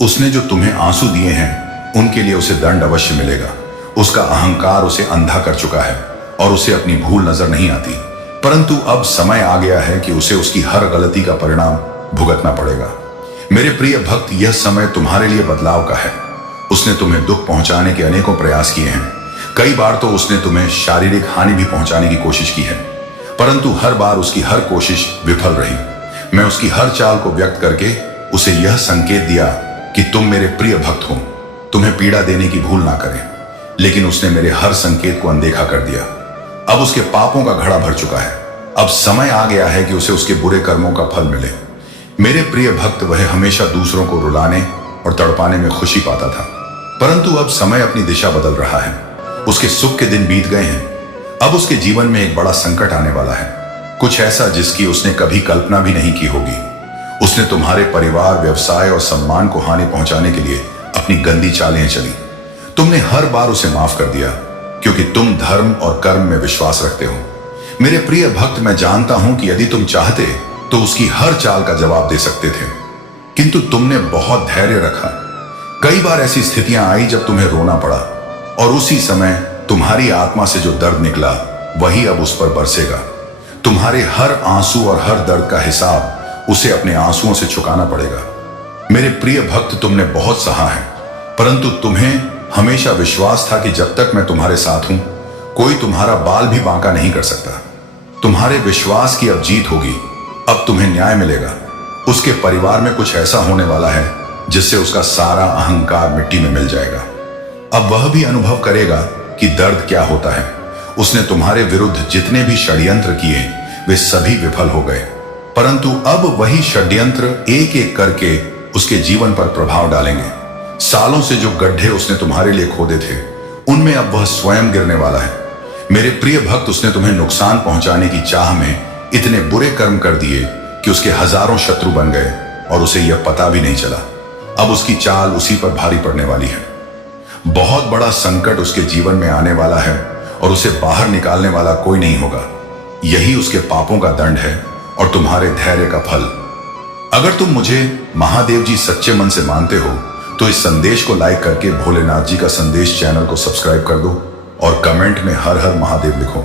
उसने जो तुम्हें आंसू दिए हैं उनके लिए उसे दंड अवश्य मिलेगा। उसका अहंकार उसे अंधा कर चुका है और उसे अपनी भूल नजर नहीं आती, परंतु अब समय आ गया है कि उसे उसकी हर गलती का परिणाम भुगतना पड़ेगा। मेरे प्रिय भक्त, यह समय तुम्हारे लिए बदलाव का है। उसने तुम्हें दुख पहुंचाने के अनेकों प्रयास किए हैं। कई बार तो उसने तुम्हें शारीरिक हानि भी पहुंचाने की कोशिश की है, परंतु हर बार उसकी हर कोशिश विफल रही। मैं उसकी हर चाल को व्यक्त करके उसे यह संकेत दिया कि तुम मेरे प्रिय भक्त हो, तुम्हें पीड़ा देने की भूल ना करें, लेकिन उसने मेरे हर संकेत को अनदेखा कर दिया। अब उसके पापों का घड़ा भर चुका है। अब समय आ गया है कि उसे उसके बुरे कर्मों का फल मिले। मेरे प्रिय भक्त, वह हमेशा दूसरों को रुलाने और तड़पाने में खुशी पाता था, परंतु अब समय अपनी दिशा बदल रहा है। उसके सुख के दिन बीत गए हैं। अब उसके जीवन में एक बड़ा संकट आने वाला है, कुछ ऐसा जिसकी उसने कभी कल्पना भी नहीं की होगी। उसने तुम्हारे परिवार, व्यवसाय और सम्मान को हानि पहुंचाने के लिए अपनी गंदी चालें चली। तुमने हर बार उसे माफ कर दिया, क्योंकि तुम धर्म और कर्म में विश्वास रखते हो। मेरे प्रिय भक्त, मैं जानता हूं कि यदि तुम चाहते तो उसकी हर चाल का जवाब दे सकते थे, किंतु तुमने बहुत धैर्य रखा। कई बार ऐसी स्थितियां आई जब तुम्हें रोना पड़ा और उसी समय तुम्हारी आत्मा से जो दर्द निकला वही अब उस पर बरसेगा। तुम्हारे हर आंसू और हर दर्द का हिसाब उसे अपने आंसुओं से चुकाना पड़ेगा। मेरे प्रिय भक्त, तुमने बहुत सहा है, परंतु तुम्हें हमेशा विश्वास था कि जब तक मैं तुम्हारे साथ हूं कोई तुम्हारा बाल भी बांका नहीं कर सकता। तुम्हारे विश्वास की अब जीत होगी। अब तुम्हें न्याय मिलेगा। उसके परिवार में कुछ ऐसा होने वाला है जिससे उसका सारा अहंकार मिट्टी में मिल जाएगा। अब वह भी अनुभव करेगा कि दर्द क्या होता है। उसने तुम्हारे विरुद्ध जितने भी षड्यंत्र किए वे सभी विफल हो गए, परंतु अब वही षड्यंत्र एक एक करके उसके जीवन पर प्रभाव डालेंगे। सालों से जो गड्ढे उसने तुम्हारे लिए खोदे थे उनमें अब वह स्वयं गिरने वाला है। मेरे प्रिय भक्त, उसने तुम्हें नुकसान पहुंचाने की चाह में इतने बुरे कर्म कर दिए कि उसके हजारों शत्रु बन गए और उसे यह पता भी नहीं चला। अब उसकी चाल उसी पर भारी पड़ने वाली है। बहुत बड़ा संकट उसके जीवन में आने वाला है और उसे बाहर निकालने वाला कोई नहीं होगा। यही उसके पापों का दंड है और तुम्हारे धैर्य का फल। अगर तुम मुझे महादेव जी सच्चे मन से मानते हो तो इस संदेश को लाइक करके भोलेनाथ जी का संदेश चैनल को सब्सक्राइब कर दो और कमेंट में हर हर महादेव लिखो।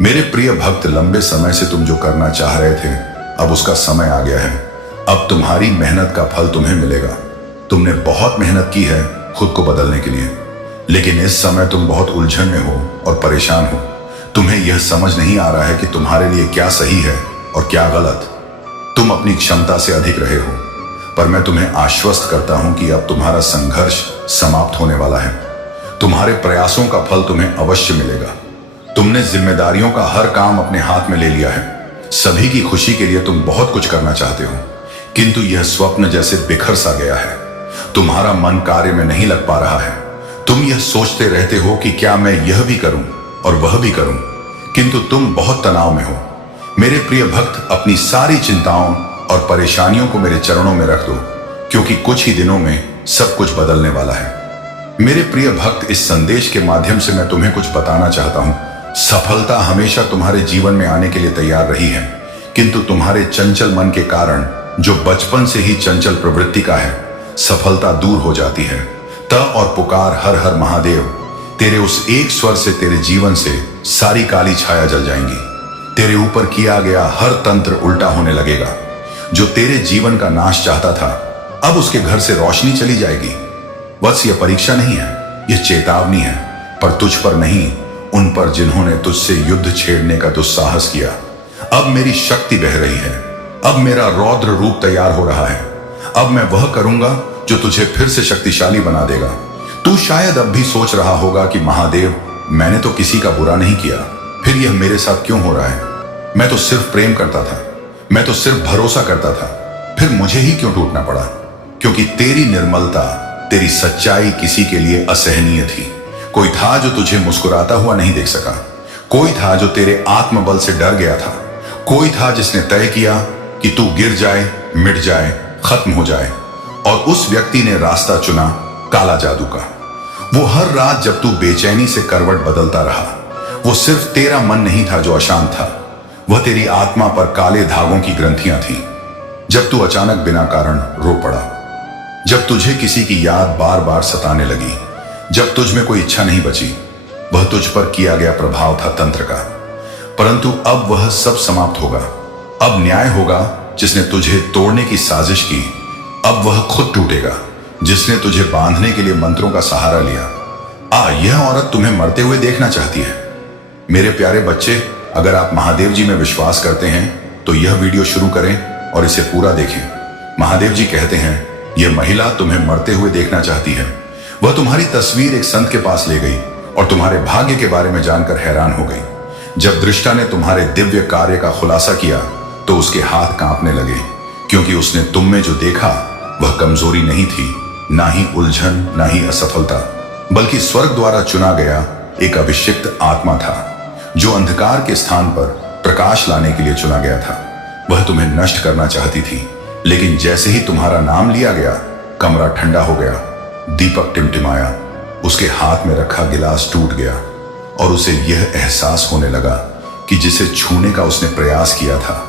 मेरे प्रिय भक्त, लंबे समय से तुम जो करना चाह रहे थे अब उसका समय आ गया है। अब तुम्हारी मेहनत का फल तुम्हें मिलेगा। तुमने बहुत मेहनत की है खुद को बदलने के लिए, लेकिन इस समय तुम बहुत उलझन में हो और परेशान हो। तुम्हें यह समझ नहीं आ रहा है कि तुम्हारे लिए क्या सही है और क्या गलत। तुम अपनी क्षमता से अधिक रहे हो, पर मैं तुम्हें आश्वस्त करता हूं कि अब तुम्हारा संघर्ष समाप्त होने वाला है। तुम्हारे प्रयासों का फल तुम्हें अवश्य मिलेगा। तुमने जिम्मेदारियों का हर काम अपने हाथ में ले लिया है। सभी की खुशी के लिए तुम बहुत कुछ करना चाहते हो, किंतु यह स्वप्न जैसे बिखर सा गया है। तुम्हारा मन कार्य में नहीं लग पा रहा है। तुम यह सोचते रहते हो कि क्या मैं यह भी करूं और वह भी करूं, किंतु तुम बहुत तनाव में हो। मेरे प्रिय भक्त, अपनी सारी चिंताओं और परेशानियों को मेरे चरणों में रख दो, क्योंकि कुछ ही दिनों में सब कुछ बदलने वाला है। मेरे प्रिय भक्त, इस संदेश के माध्यम से मैं तुम्हें कुछ बताना चाहता हूं। सफलता हमेशा तुम्हारे जीवन में आने के लिए तैयार रही है, किंतु तुम्हारे चंचल मन के कारण, जो बचपन से ही चंचल प्रवृत्ति का है, सफलता दूर हो जाती है। त और पुकार हर हर महादेव, तेरे उस एक स्वर से तेरे जीवन से सारी काली छाया जल जाएंगी। तेरे ऊपर किया गया हर तंत्र उल्टा होने लगेगा। जो तेरे जीवन का नाश चाहता था, अब उसके घर से रोशनी चली जाएगी। वत्स, यह परीक्षा नहीं है, यह चेतावनी है, पर तुझ पर नहीं, उन पर जिन्होंने तुझसे युद्ध छेड़ने का दुस्साहस किया। अब मेरी शक्ति बह रही है। अब मेरा रौद्र रूप तैयार हो रहा है। अब मैं वह करूंगा जो तुझे फिर से शक्तिशाली बना देगा। तू शायद अब भी सोच रहा होगा कि महादेव, मैंने तो किसी का बुरा नहीं किया, फिर यह मेरे साथ क्यों हो रहा है? मैं तो सिर्फ प्रेम करता था, मैं तो सिर्फ भरोसा करता था, फिर मुझे ही क्यों टूटना पड़ा? क्योंकि तेरी निर्मलता, तेरी सच्चाई किसी के लिए असहनीय थी। कोई था जो तुझे मुस्कुराता हुआ नहीं देख सका। कोई था जो तेरे आत्मबल से डर गया था। कोई था जिसने तय किया कि तू गिर जाए, मिट जाए, खत्म हो जाए, और उस व्यक्ति ने रास्ता चुना काला जादू का। वो हर रात जब तू बेचैनी से करवट बदलता रहा, वो सिर्फ तेरा मन नहीं था जो अशांत था, वह तेरी आत्मा पर काले धागों की ग्रंथियां थी। जब तू अचानक बिना कारण रो पड़ा, जब तुझे किसी की याद बार बार सताने लगी, जब तुझ में कोई इच्छा नहीं बची, वह तुझ पर किया गया प्रभाव था तंत्र का। परंतु अब वह सब समाप्त होगा। अब न्याय होगा। जिसने तुझे तोड़ने की साजिश की, अब वह खुद टूटेगा। जिसने तुझे बांधने के लिए मंत्रों का सहारा लिया, यह औरत तुम्हें मरते हुए देखना चाहती है। मेरे प्यारे बच्चे, अगर आप महादेव जी में विश्वास करते हैं तो यह वीडियो शुरू करें और इसे पूरा देखें। महादेव जी कहते हैं, यह महिला तुम्हें मरते हुए देखना चाहती है। वह तुम्हारी तस्वीर एक संत के पास ले गई और तुम्हारे भाग्य के बारे में जानकर हैरान हो गई। जब दृष्टा ने तुम्हारे दिव्य कार्य का खुलासा किया तो उसके हाथ कांपने लगे, क्योंकि उसने तुम में जो देखा वह कमजोरी नहीं थी, ना ही उलझन, ना ही असफलता, बल्कि स्वर्ग द्वारा चुना गया एक अभिषिक्त आत्मा था, जो अंधकार के स्थान पर प्रकाश लाने के लिए चुना गया था। वह तुम्हें नष्ट करना चाहती थी, लेकिन जैसे ही तुम्हारा नाम लिया गया, कमरा ठंडा हो गया, दीपक टिमटिमाया, उसके हाथ में रखा गिलास टूट गया और उसे यह एहसास होने लगा कि जिसे छूने का उसने प्रयास किया था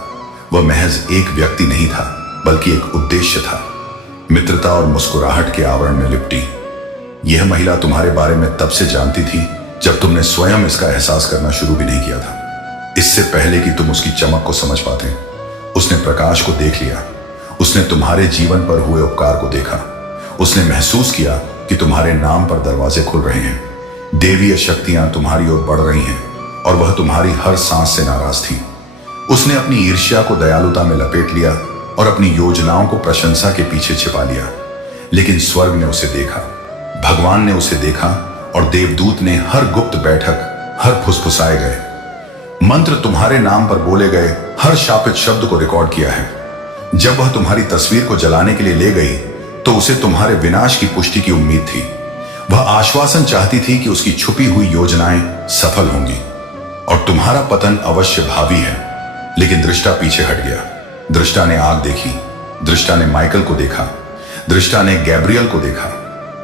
वह महज एक व्यक्ति नहीं था, बल्कि एक उद्देश्य था। मित्रता और मुस्कुराहट के आवरण में लिपटी यह महिला तुम्हारे बारे में तब से जानती थी जब तुमने स्वयं इसका एहसास करना शुरू भी नहीं किया था। इससे पहले कि तुम उसकी चमक को समझ पाते, उसने प्रकाश को देख लिया। उसने तुम्हारे जीवन पर हुए उपकार को देखा। उसने महसूस किया कि तुम्हारे नाम पर दरवाजे खुल रहे हैं। देवीय शक्तियां तुम्हारी ओर बढ़ रही हैं और वह तुम्हारी हर सांस से नाराज थी। उसने अपनी ईर्ष्या को दयालुता में लपेट लिया और अपनी योजनाओं को प्रशंसा के पीछे छिपा लिया। लेकिन स्वर्ग ने उसे देखा, भगवान ने उसे देखा और देवदूत ने हर गुप्त बैठक, हर फुसफुसाए गए मंत्र, तुम्हारे नाम पर बोले गए हर शापित शब्द को रिकॉर्ड किया है। जब वह तुम्हारी तस्वीर को जलाने के लिए ले गई तो उसे तुम्हारे विनाश की पुष्टि की उम्मीद थी। वह आश्वासन चाहती थी कि उसकी छुपी हुई योजनाएं सफल होंगी और तुम्हारा पतन अवश्य भावी है। लेकिन दृष्टा पीछे हट गया। दृष्टा ने आग देखी, दृष्टा ने माइकल को देखा, दृष्टा ने गैब्रियल को देखा।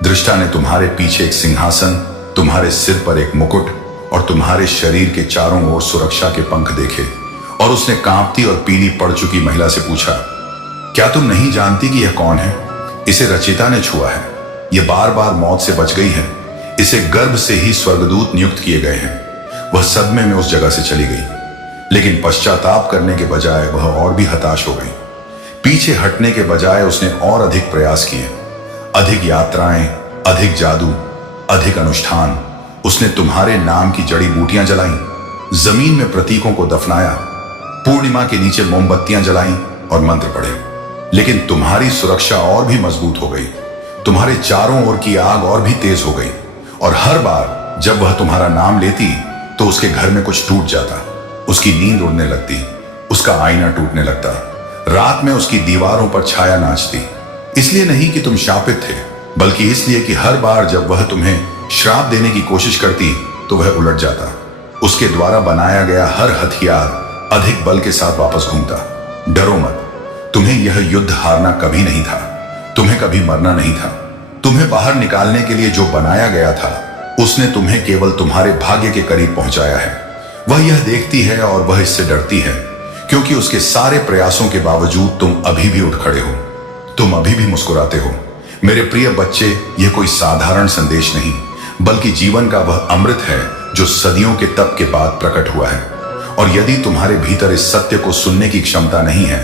दृष्टा ने तुम्हारे पीछे एक सिंहासन, तुम्हारे सिर पर एक मुकुट और तुम्हारे शरीर के चारों ओर सुरक्षा के पंख देखे। और उसने कांपती और पीली पड़ चुकी महिला से पूछा, क्या तुम नहीं जानती कि यह कौन है? इसे रचिता ने छुआ है, यह बार बार मौत से बच गई है, इसे गर्भ से ही स्वर्गदूत नियुक्त किए गए हैं। वह सदमे में उस जगह से चली गई, लेकिन पश्चाताप करने के बजाय वह और भी हताश हो गई। पीछे हटने के बजाय उसने और अधिक प्रयास किए, अधिक यात्राएं, अधिक जादू, अधिक अनुष्ठान। उसने तुम्हारे नाम की जड़ी बूटियां जलाईं, जमीन में प्रतीकों को दफनाया, पूर्णिमा के नीचे मोमबत्तियां जलाईं और मंत्र पढ़े। लेकिन तुम्हारी सुरक्षा और भी मजबूत हो गई, तुम्हारे चारों ओर की आग और भी तेज हो गई और हर बार जब वह तुम्हारा नाम लेती तो उसके घर में कुछ टूट जाता। उसकी नींद उड़ने लगती, उसका आईना टूटने लगता, रात में उसकी दीवारों पर छाया नाचती। इसलिए नहीं कि तुम शापित थे, बल्कि इसलिए कि हर बार जब वह तुम्हें श्राप देने की कोशिश करती तो वह उलट जाता। उसके द्वारा बनाया गया हर हथियार अधिक बल के साथ वापस घूमता। डरो मत, तुम्हें यह युद्ध हारना कभी नहीं था, तुम्हें कभी मरना नहीं था। तुम्हें बाहर निकालने के लिए जो बनाया गया था उसने तुम्हें केवल तुम्हारे भाग्य के करीब पहुंचाया है। वह यह देखती है और वह इससे डरती है, क्योंकि उसके सारे प्रयासों के बावजूद तुम अभी भी उठ खड़े हो, तुम अभी भी मुस्कुराते हो। मेरे प्रिय बच्चे, यह कोई साधारण संदेश नहीं, बल्कि जीवन का वह अमृत है जो सदियों के तप के बाद प्रकट हुआ है। और यदि तुम्हारे भीतर इस सत्य को सुनने की क्षमता नहीं है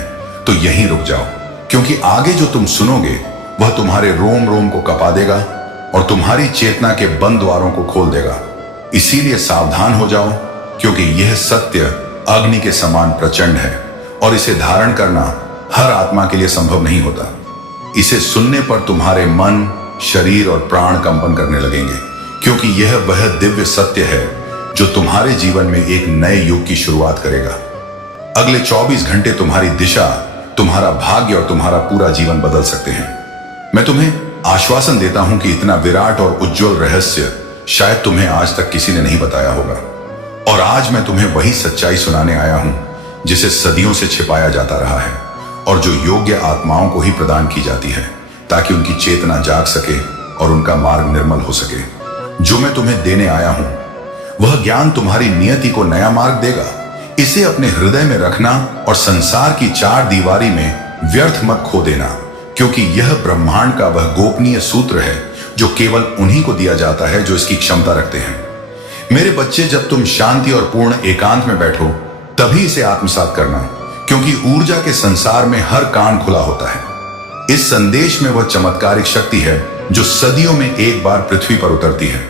तो यहीं रुक जाओ, क्योंकि आगे जो तुम सुनोगे वह तुम्हारे रोम रोम को कपा देगा और तुम्हारी चेतना के बंद द्वारों को खोल देगा। इसीलिए सावधान हो जाओ, क्योंकि यह सत्य अग्नि के समान प्रचंड है और इसे धारण करना हर आत्मा के लिए संभव नहीं होता। इसे सुनने पर तुम्हारे मन, शरीर और प्राण कंपन करने लगेंगे, क्योंकि यह वह दिव्य सत्य है जो तुम्हारे जीवन में एक नए युग की शुरुआत करेगा। अगले 24 घंटे तुम्हारी दिशा, तुम्हारा भाग्य और तुम्हारा पूरा जीवन बदल सकते हैं। मैं तुम्हें आश्वासन देता हूं कि इतना विराट और उज्जवल रहस्य शायद तुम्हें आज तक किसी ने नहीं बताया होगा। और आज मैं तुम्हें वही सच्चाई सुनाने आया हूं जिसे सदियों से छिपाया जाता रहा है और जो योग्य आत्माओं को ही प्रदान की जाती है, ताकि उनकी चेतना जाग सके और उनका मार्ग निर्मल हो सके। जो मैं तुम्हें देने आया हूं वह ज्ञान तुम्हारी नियति को नया मार्ग देगा। इसे अपने हृदय में रखना और संसार की चार दीवारी में व्यर्थ मत खो देना, क्योंकि यह ब्रह्मांड का वह गोपनीय सूत्र है जो केवल उन्हीं को दिया जाता है जो इसकी क्षमता रखते हैं। मेरे बच्चे, जब तुम शांति और पूर्ण एकांत में बैठो तभी इसे आत्मसात करना, क्योंकि ऊर्जा के संसार में हर कान खुला होता है। इस संदेश में वह चमत्कारिक शक्ति है जो सदियों में एक बार पृथ्वी पर उतरती है।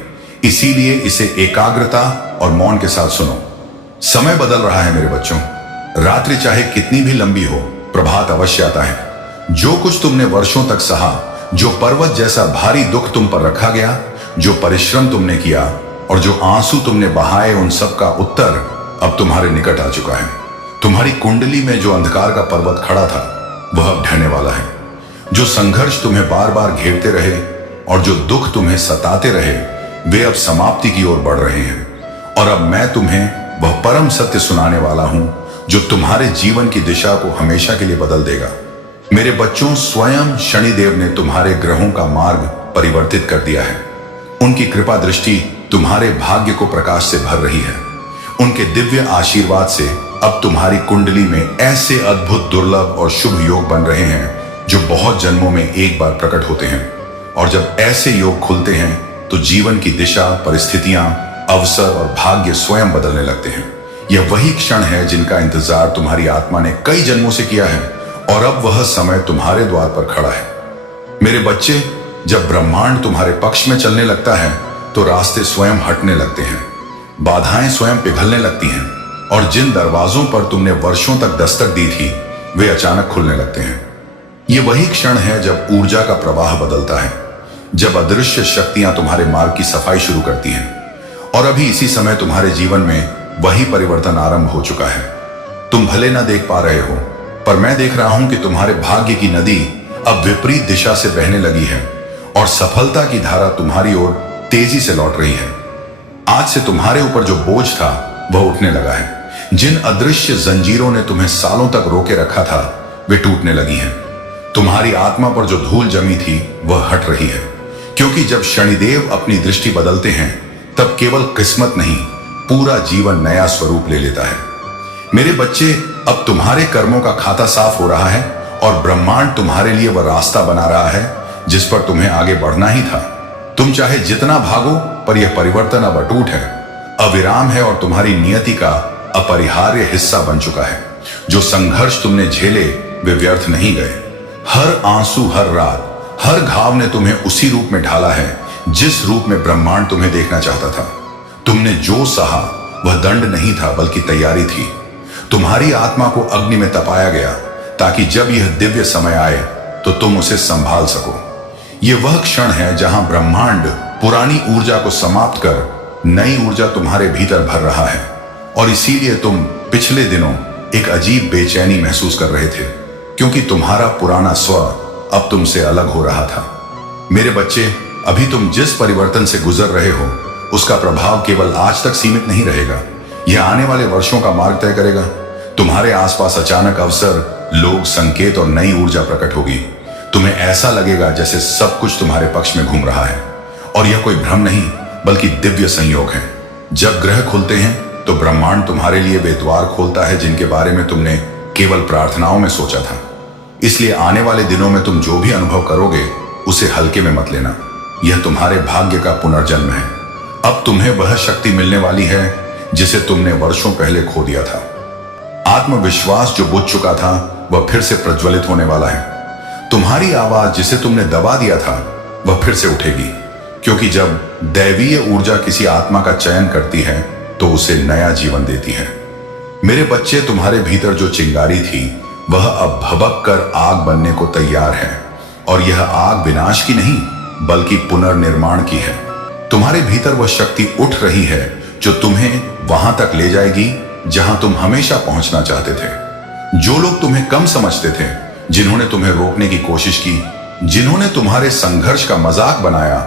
इसीलिए इसे एकाग्रता और मौन के साथ सुनो। समय बदल रहा है मेरे बच्चों। रात्रि चाहे कितनी भी लंबी हो, प्रभात अवश्य आता है। जो कुछ तुमने वर्षों तक सहा, जो पर्वत जैसा भारी दुख तुम पर रखा गया, जो परिश्रम तुमने किया और जो आंसू तुमने बहाए, उन सब का उत्तर अब तुम्हारे निकट आ चुका है। तुम्हारी कुंडली में जो अंधकार का पर्वत खड़ा था वह अब ढहने वाला है। जो संघर्ष तुम्हें बार बार घेरते रहे और जो दुख तुम्हें सताते रहे, वे अब समाप्ति की ओर बढ़ रहे हैं। और अब मैं तुम्हें वह परम सत्य सुनाने वाला हूं जो तुम्हारे जीवन की दिशा को हमेशा के लिए बदल देगा। मेरे बच्चों, स्वयं शनिदेव ने तुम्हारे ग्रहों का मार्ग परिवर्तित कर दिया है। उनकी कृपा दृष्टि तुम्हारे भाग्य को प्रकाश से भर रही है। उनके दिव्य आशीर्वाद से अब तुम्हारी कुंडली में ऐसे अद्भुत, दुर्लभ और शुभ योग बन रहे हैं जो बहुत जन्मों में एक बार प्रकट होते हैं। और जब ऐसे योग खुलते हैं तो जीवन की दिशा, परिस्थितियां अवसर और भाग्य स्वयं बदलने लगते हैं। यह वही क्षण है जिनका इंतजार तुम्हारी आत्मा ने कई जन्मों से किया है और अब वह समय तुम्हारे द्वार पर खड़ा है। मेरे बच्चे, जब ब्रह्मांड तुम्हारे पक्ष में चलने लगता है तो रास्ते स्वयं हटने लगते हैं, बाधाएं स्वयं पिघलने लगती हैं और जिन दरवाजों पर तुमने वर्षों तक दस्तक दी थी वे अचानक खुलने लगते हैं। ये वही क्षण है जब ऊर्जा का प्रवाह बदलता है, जब अदृश्य शक्तियां तुम्हारे मार्ग की सफाई शुरू करती हैं और अभी इसी समय तुम्हारे जीवन में वही परिवर्तन आरंभ हो चुका है। तुम भले ना देख पा रहे हो, पर मैं देख रहा हूं कि तुम्हारे भाग्य की नदी अब विपरीत दिशा से बहने लगी है और सफलता की धारा तुम्हारी ओर तेजी से लौट रही है। आज से तुम्हारे ऊपर जो बोझ था वह उठने लगा है। जिन अदृश्य जंजीरों ने तुम्हें सालों तक रोके रखा था वे टूटने लगी हैं। तुम्हारी आत्मा पर जो धूल जमी थी वह हट रही है, क्योंकि जब शनिदेव अपनी दृष्टि बदलते हैं तब केवल किस्मत नहीं, पूरा जीवन नया स्वरूप ले लेता है। मेरे बच्चे, अब तुम्हारे कर्मों का खाता साफ हो रहा है और ब्रह्मांड तुम्हारे लिए वह रास्ता बना रहा है जिस पर तुम्हें आगे बढ़ना ही था। तुम चाहे जितना भागो, पर यह परिवर्तन अब अटूट है, अविराम है और तुम्हारी नियति का अपरिहार्य हिस्सा बन चुका है। जो संघर्ष तुमने झेले वे व्यर्थ नहीं गए। हर आंसू, हर रात, हर घाव ने तुम्हें उसी रूप में ढाला है जिस रूप में ब्रह्मांड तुम्हें देखना चाहता था। तुमने जो सहा वह दंड नहीं था बल्कि तैयारी थी। तुम्हारी आत्मा को अग्नि में तपाया गया ताकि जब यह दिव्य समय आए तो तुम उसे संभाल सको। यह वह क्षण है जहां ब्रह्मांड पुरानी ऊर्जा को समाप्त कर नई ऊर्जा तुम्हारे भीतर भर रहा है और इसीलिए तुम पिछले दिनों एक अजीब बेचैनी महसूस कर रहे थे, क्योंकि तुम्हारा पुराना स्व अब तुमसे अलग हो रहा था। मेरे बच्चे, अभी तुम जिस परिवर्तन से गुजर रहे हो उसका प्रभाव केवल आज तक सीमित नहीं रहेगा, यह आने वाले वर्षों का मार्ग तय करेगा। तुम्हारे आसपास अचानक अवसर, लोग, संकेत और नई ऊर्जा प्रकट होगी। तुम्हें ऐसा लगेगा जैसे सब कुछ तुम्हारे पक्ष में घूम रहा है और यह कोई भ्रम नहीं बल्कि दिव्य संयोग है। जब ग्रह खुलते हैं तो ब्रह्मांड तुम्हारे लिए वे द्वार खोलता है जिनके बारे में तुमने केवल प्रार्थनाओं में सोचा था। इसलिए आने वाले दिनों में तुम जो भी अनुभव करोगे उसे हल्के में मत लेना। यह तुम्हारे भाग्य का पुनर्जन्म है। अब तुम्हें वह शक्ति मिलने वाली है जिसे तुमने वर्षों पहले खो दिया था। आत्मविश्वास जो बुझ चुका था वह फिर से प्रज्वलित होने वाला है। तुम्हारी आवाज जिसे तुमने दबा दिया था वह फिर से उठेगी, क्योंकि जब दैवीय ऊर्जा किसी आत्मा का चयन करती है तो उसे नया जीवन देती है। मेरे बच्चे, तुम्हारे भीतर जो चिंगारी थी वह अब भभक कर आग बनने को तैयार है और यह आग विनाश की नहीं बल्कि पुनर्निर्माण की है। तुम्हारे भीतर वह शक्ति उठ रही है जो तुम्हें वहां तक ले जाएगी जहां तुम हमेशा पहुंचना चाहते थे। जो लोग तुम्हें कम समझते थे, जिन्होंने तुम्हें रोकने की कोशिश की, जिन्होंने तुम्हारे संघर्ष का मजाक बनाया,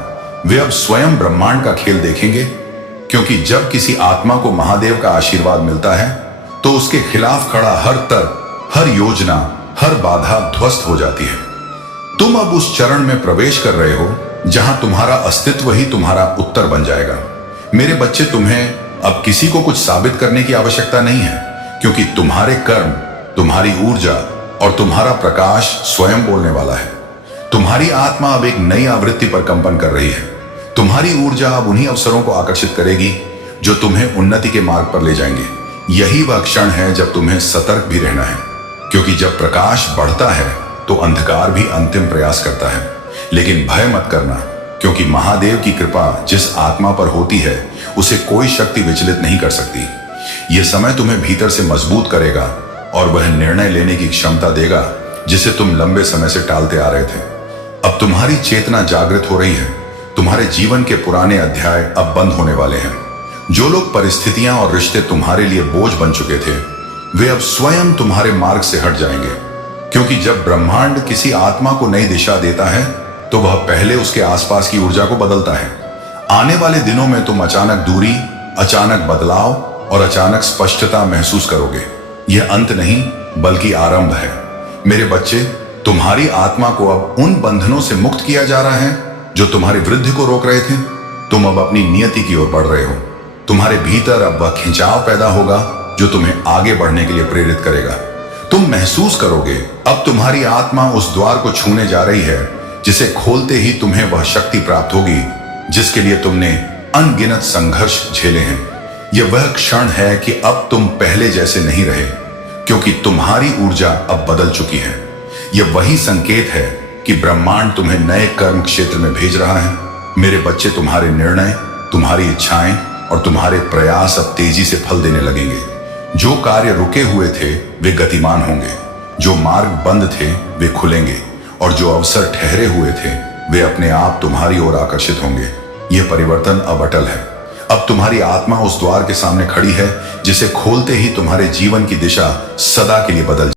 वे अब स्वयं ब्रह्मांड का खेल देखेंगे, क्योंकि जब किसी आत्मा को महादेव का आशीर्वाद मिलता है तो उसके खिलाफ खड़ा हर तर्क, हर योजना, हर बाधा ध्वस्त हो जाती है। तुम अब उस चरण में प्रवेश कर रहे हो जहां तुम्हारा अस्तित्व ही तुम्हारा उत्तर बन जाएगा। मेरे बच्चे, तुम्हें अब किसी को कुछ साबित करने की आवश्यकता नहीं है, क्योंकि तुम्हारे कर्म, तुम्हारी ऊर्जा और तुम्हारा प्रकाश स्वयं बोलने वाला है। तुम्हारी आत्मा अब एक नई आवृत्ति पर कंपन कर रही है। तुम्हारी ऊर्जा अब उन्हीं अवसरों को आकर्षित करेगी जो तुम्हें उन्नति के मार्ग पर ले जाएंगे। यही वह क्षण है जब तुम्हें सतर्क भी रहना है, क्योंकि जब प्रकाश बढ़ता है तो अंधकार भी अंतिम प्रयास करता है। लेकिन भय मत करना, क्योंकि महादेव की कृपा जिस आत्मा पर होती है उसे कोई शक्ति विचलित नहीं कर सकती। यह समय तुम्हें भीतर से मजबूत करेगा और वह निर्णय लेने की क्षमता देगा जिसे तुम लंबे समय से टालते आ रहे थे। अब तुम्हारी चेतना जागृत हो रही है। तुम्हारे जीवन के पुराने अध्याय अब बंद होने वाले हैं। जो लोग, परिस्थितियां और रिश्ते तुम्हारे लिए बोझ बन चुके थे वे अब स्वयं तुम्हारे मार्ग से हट जाएंगे, क्योंकि जब ब्रह्मांड किसी आत्मा को नई दिशा देता है तो वह पहले उसके आसपास की ऊर्जा को बदलता है। आने वाले दिनों में तुम अचानक दूरी, अचानक बदलाव और अचानक स्पष्टता महसूस करोगे। यह अंत नहीं बल्कि आरंभ है। मेरे बच्चे, तुम्हारी आत्मा को अब उन बंधनों से मुक्त किया जा रहा है जो तुम्हारी वृद्धि को रोक रहे थे। तुम अब अपनी नियति की ओर बढ़ रहे हो। तुम्हारे भीतर अब वह खिंचाव पैदा होगा जो तुम्हें आगे बढ़ने के लिए प्रेरित करेगा। तुम महसूस करोगे अब तुम्हारी आत्मा उस द्वार को छूने जा रही है जिसे खोलते ही तुम्हें वह शक्ति प्राप्त होगी जिसके लिए तुमने अनगिनत संघर्ष झेले हैं। यह वह क्षण है कि अब तुम पहले जैसे नहीं रहे, क्योंकि तुम्हारी ऊर्जा अब बदल चुकी है। यह वही संकेत है कि ब्रह्मांड तुम्हें नए कर्म क्षेत्र में भेज रहा है। मेरे बच्चे, तुम्हारे निर्णय, तुम्हारी इच्छाएं और तुम्हारे प्रयास अब तेजी से फल देने लगेंगे। जो कार्य रुके हुए थे वे गतिमान होंगे, जो मार्ग बंद थे वे खुलेंगे, और जो अवसर ठहरे हुए थे वे अपने आप तुम्हारी ओर आकर्षित होंगे। यह परिवर्तन अब अटल है। अब तुम्हारी आत्मा उस द्वार के सामने खड़ी है जिसे खोलते ही तुम्हारे जीवन की दिशा सदा के लिए बदल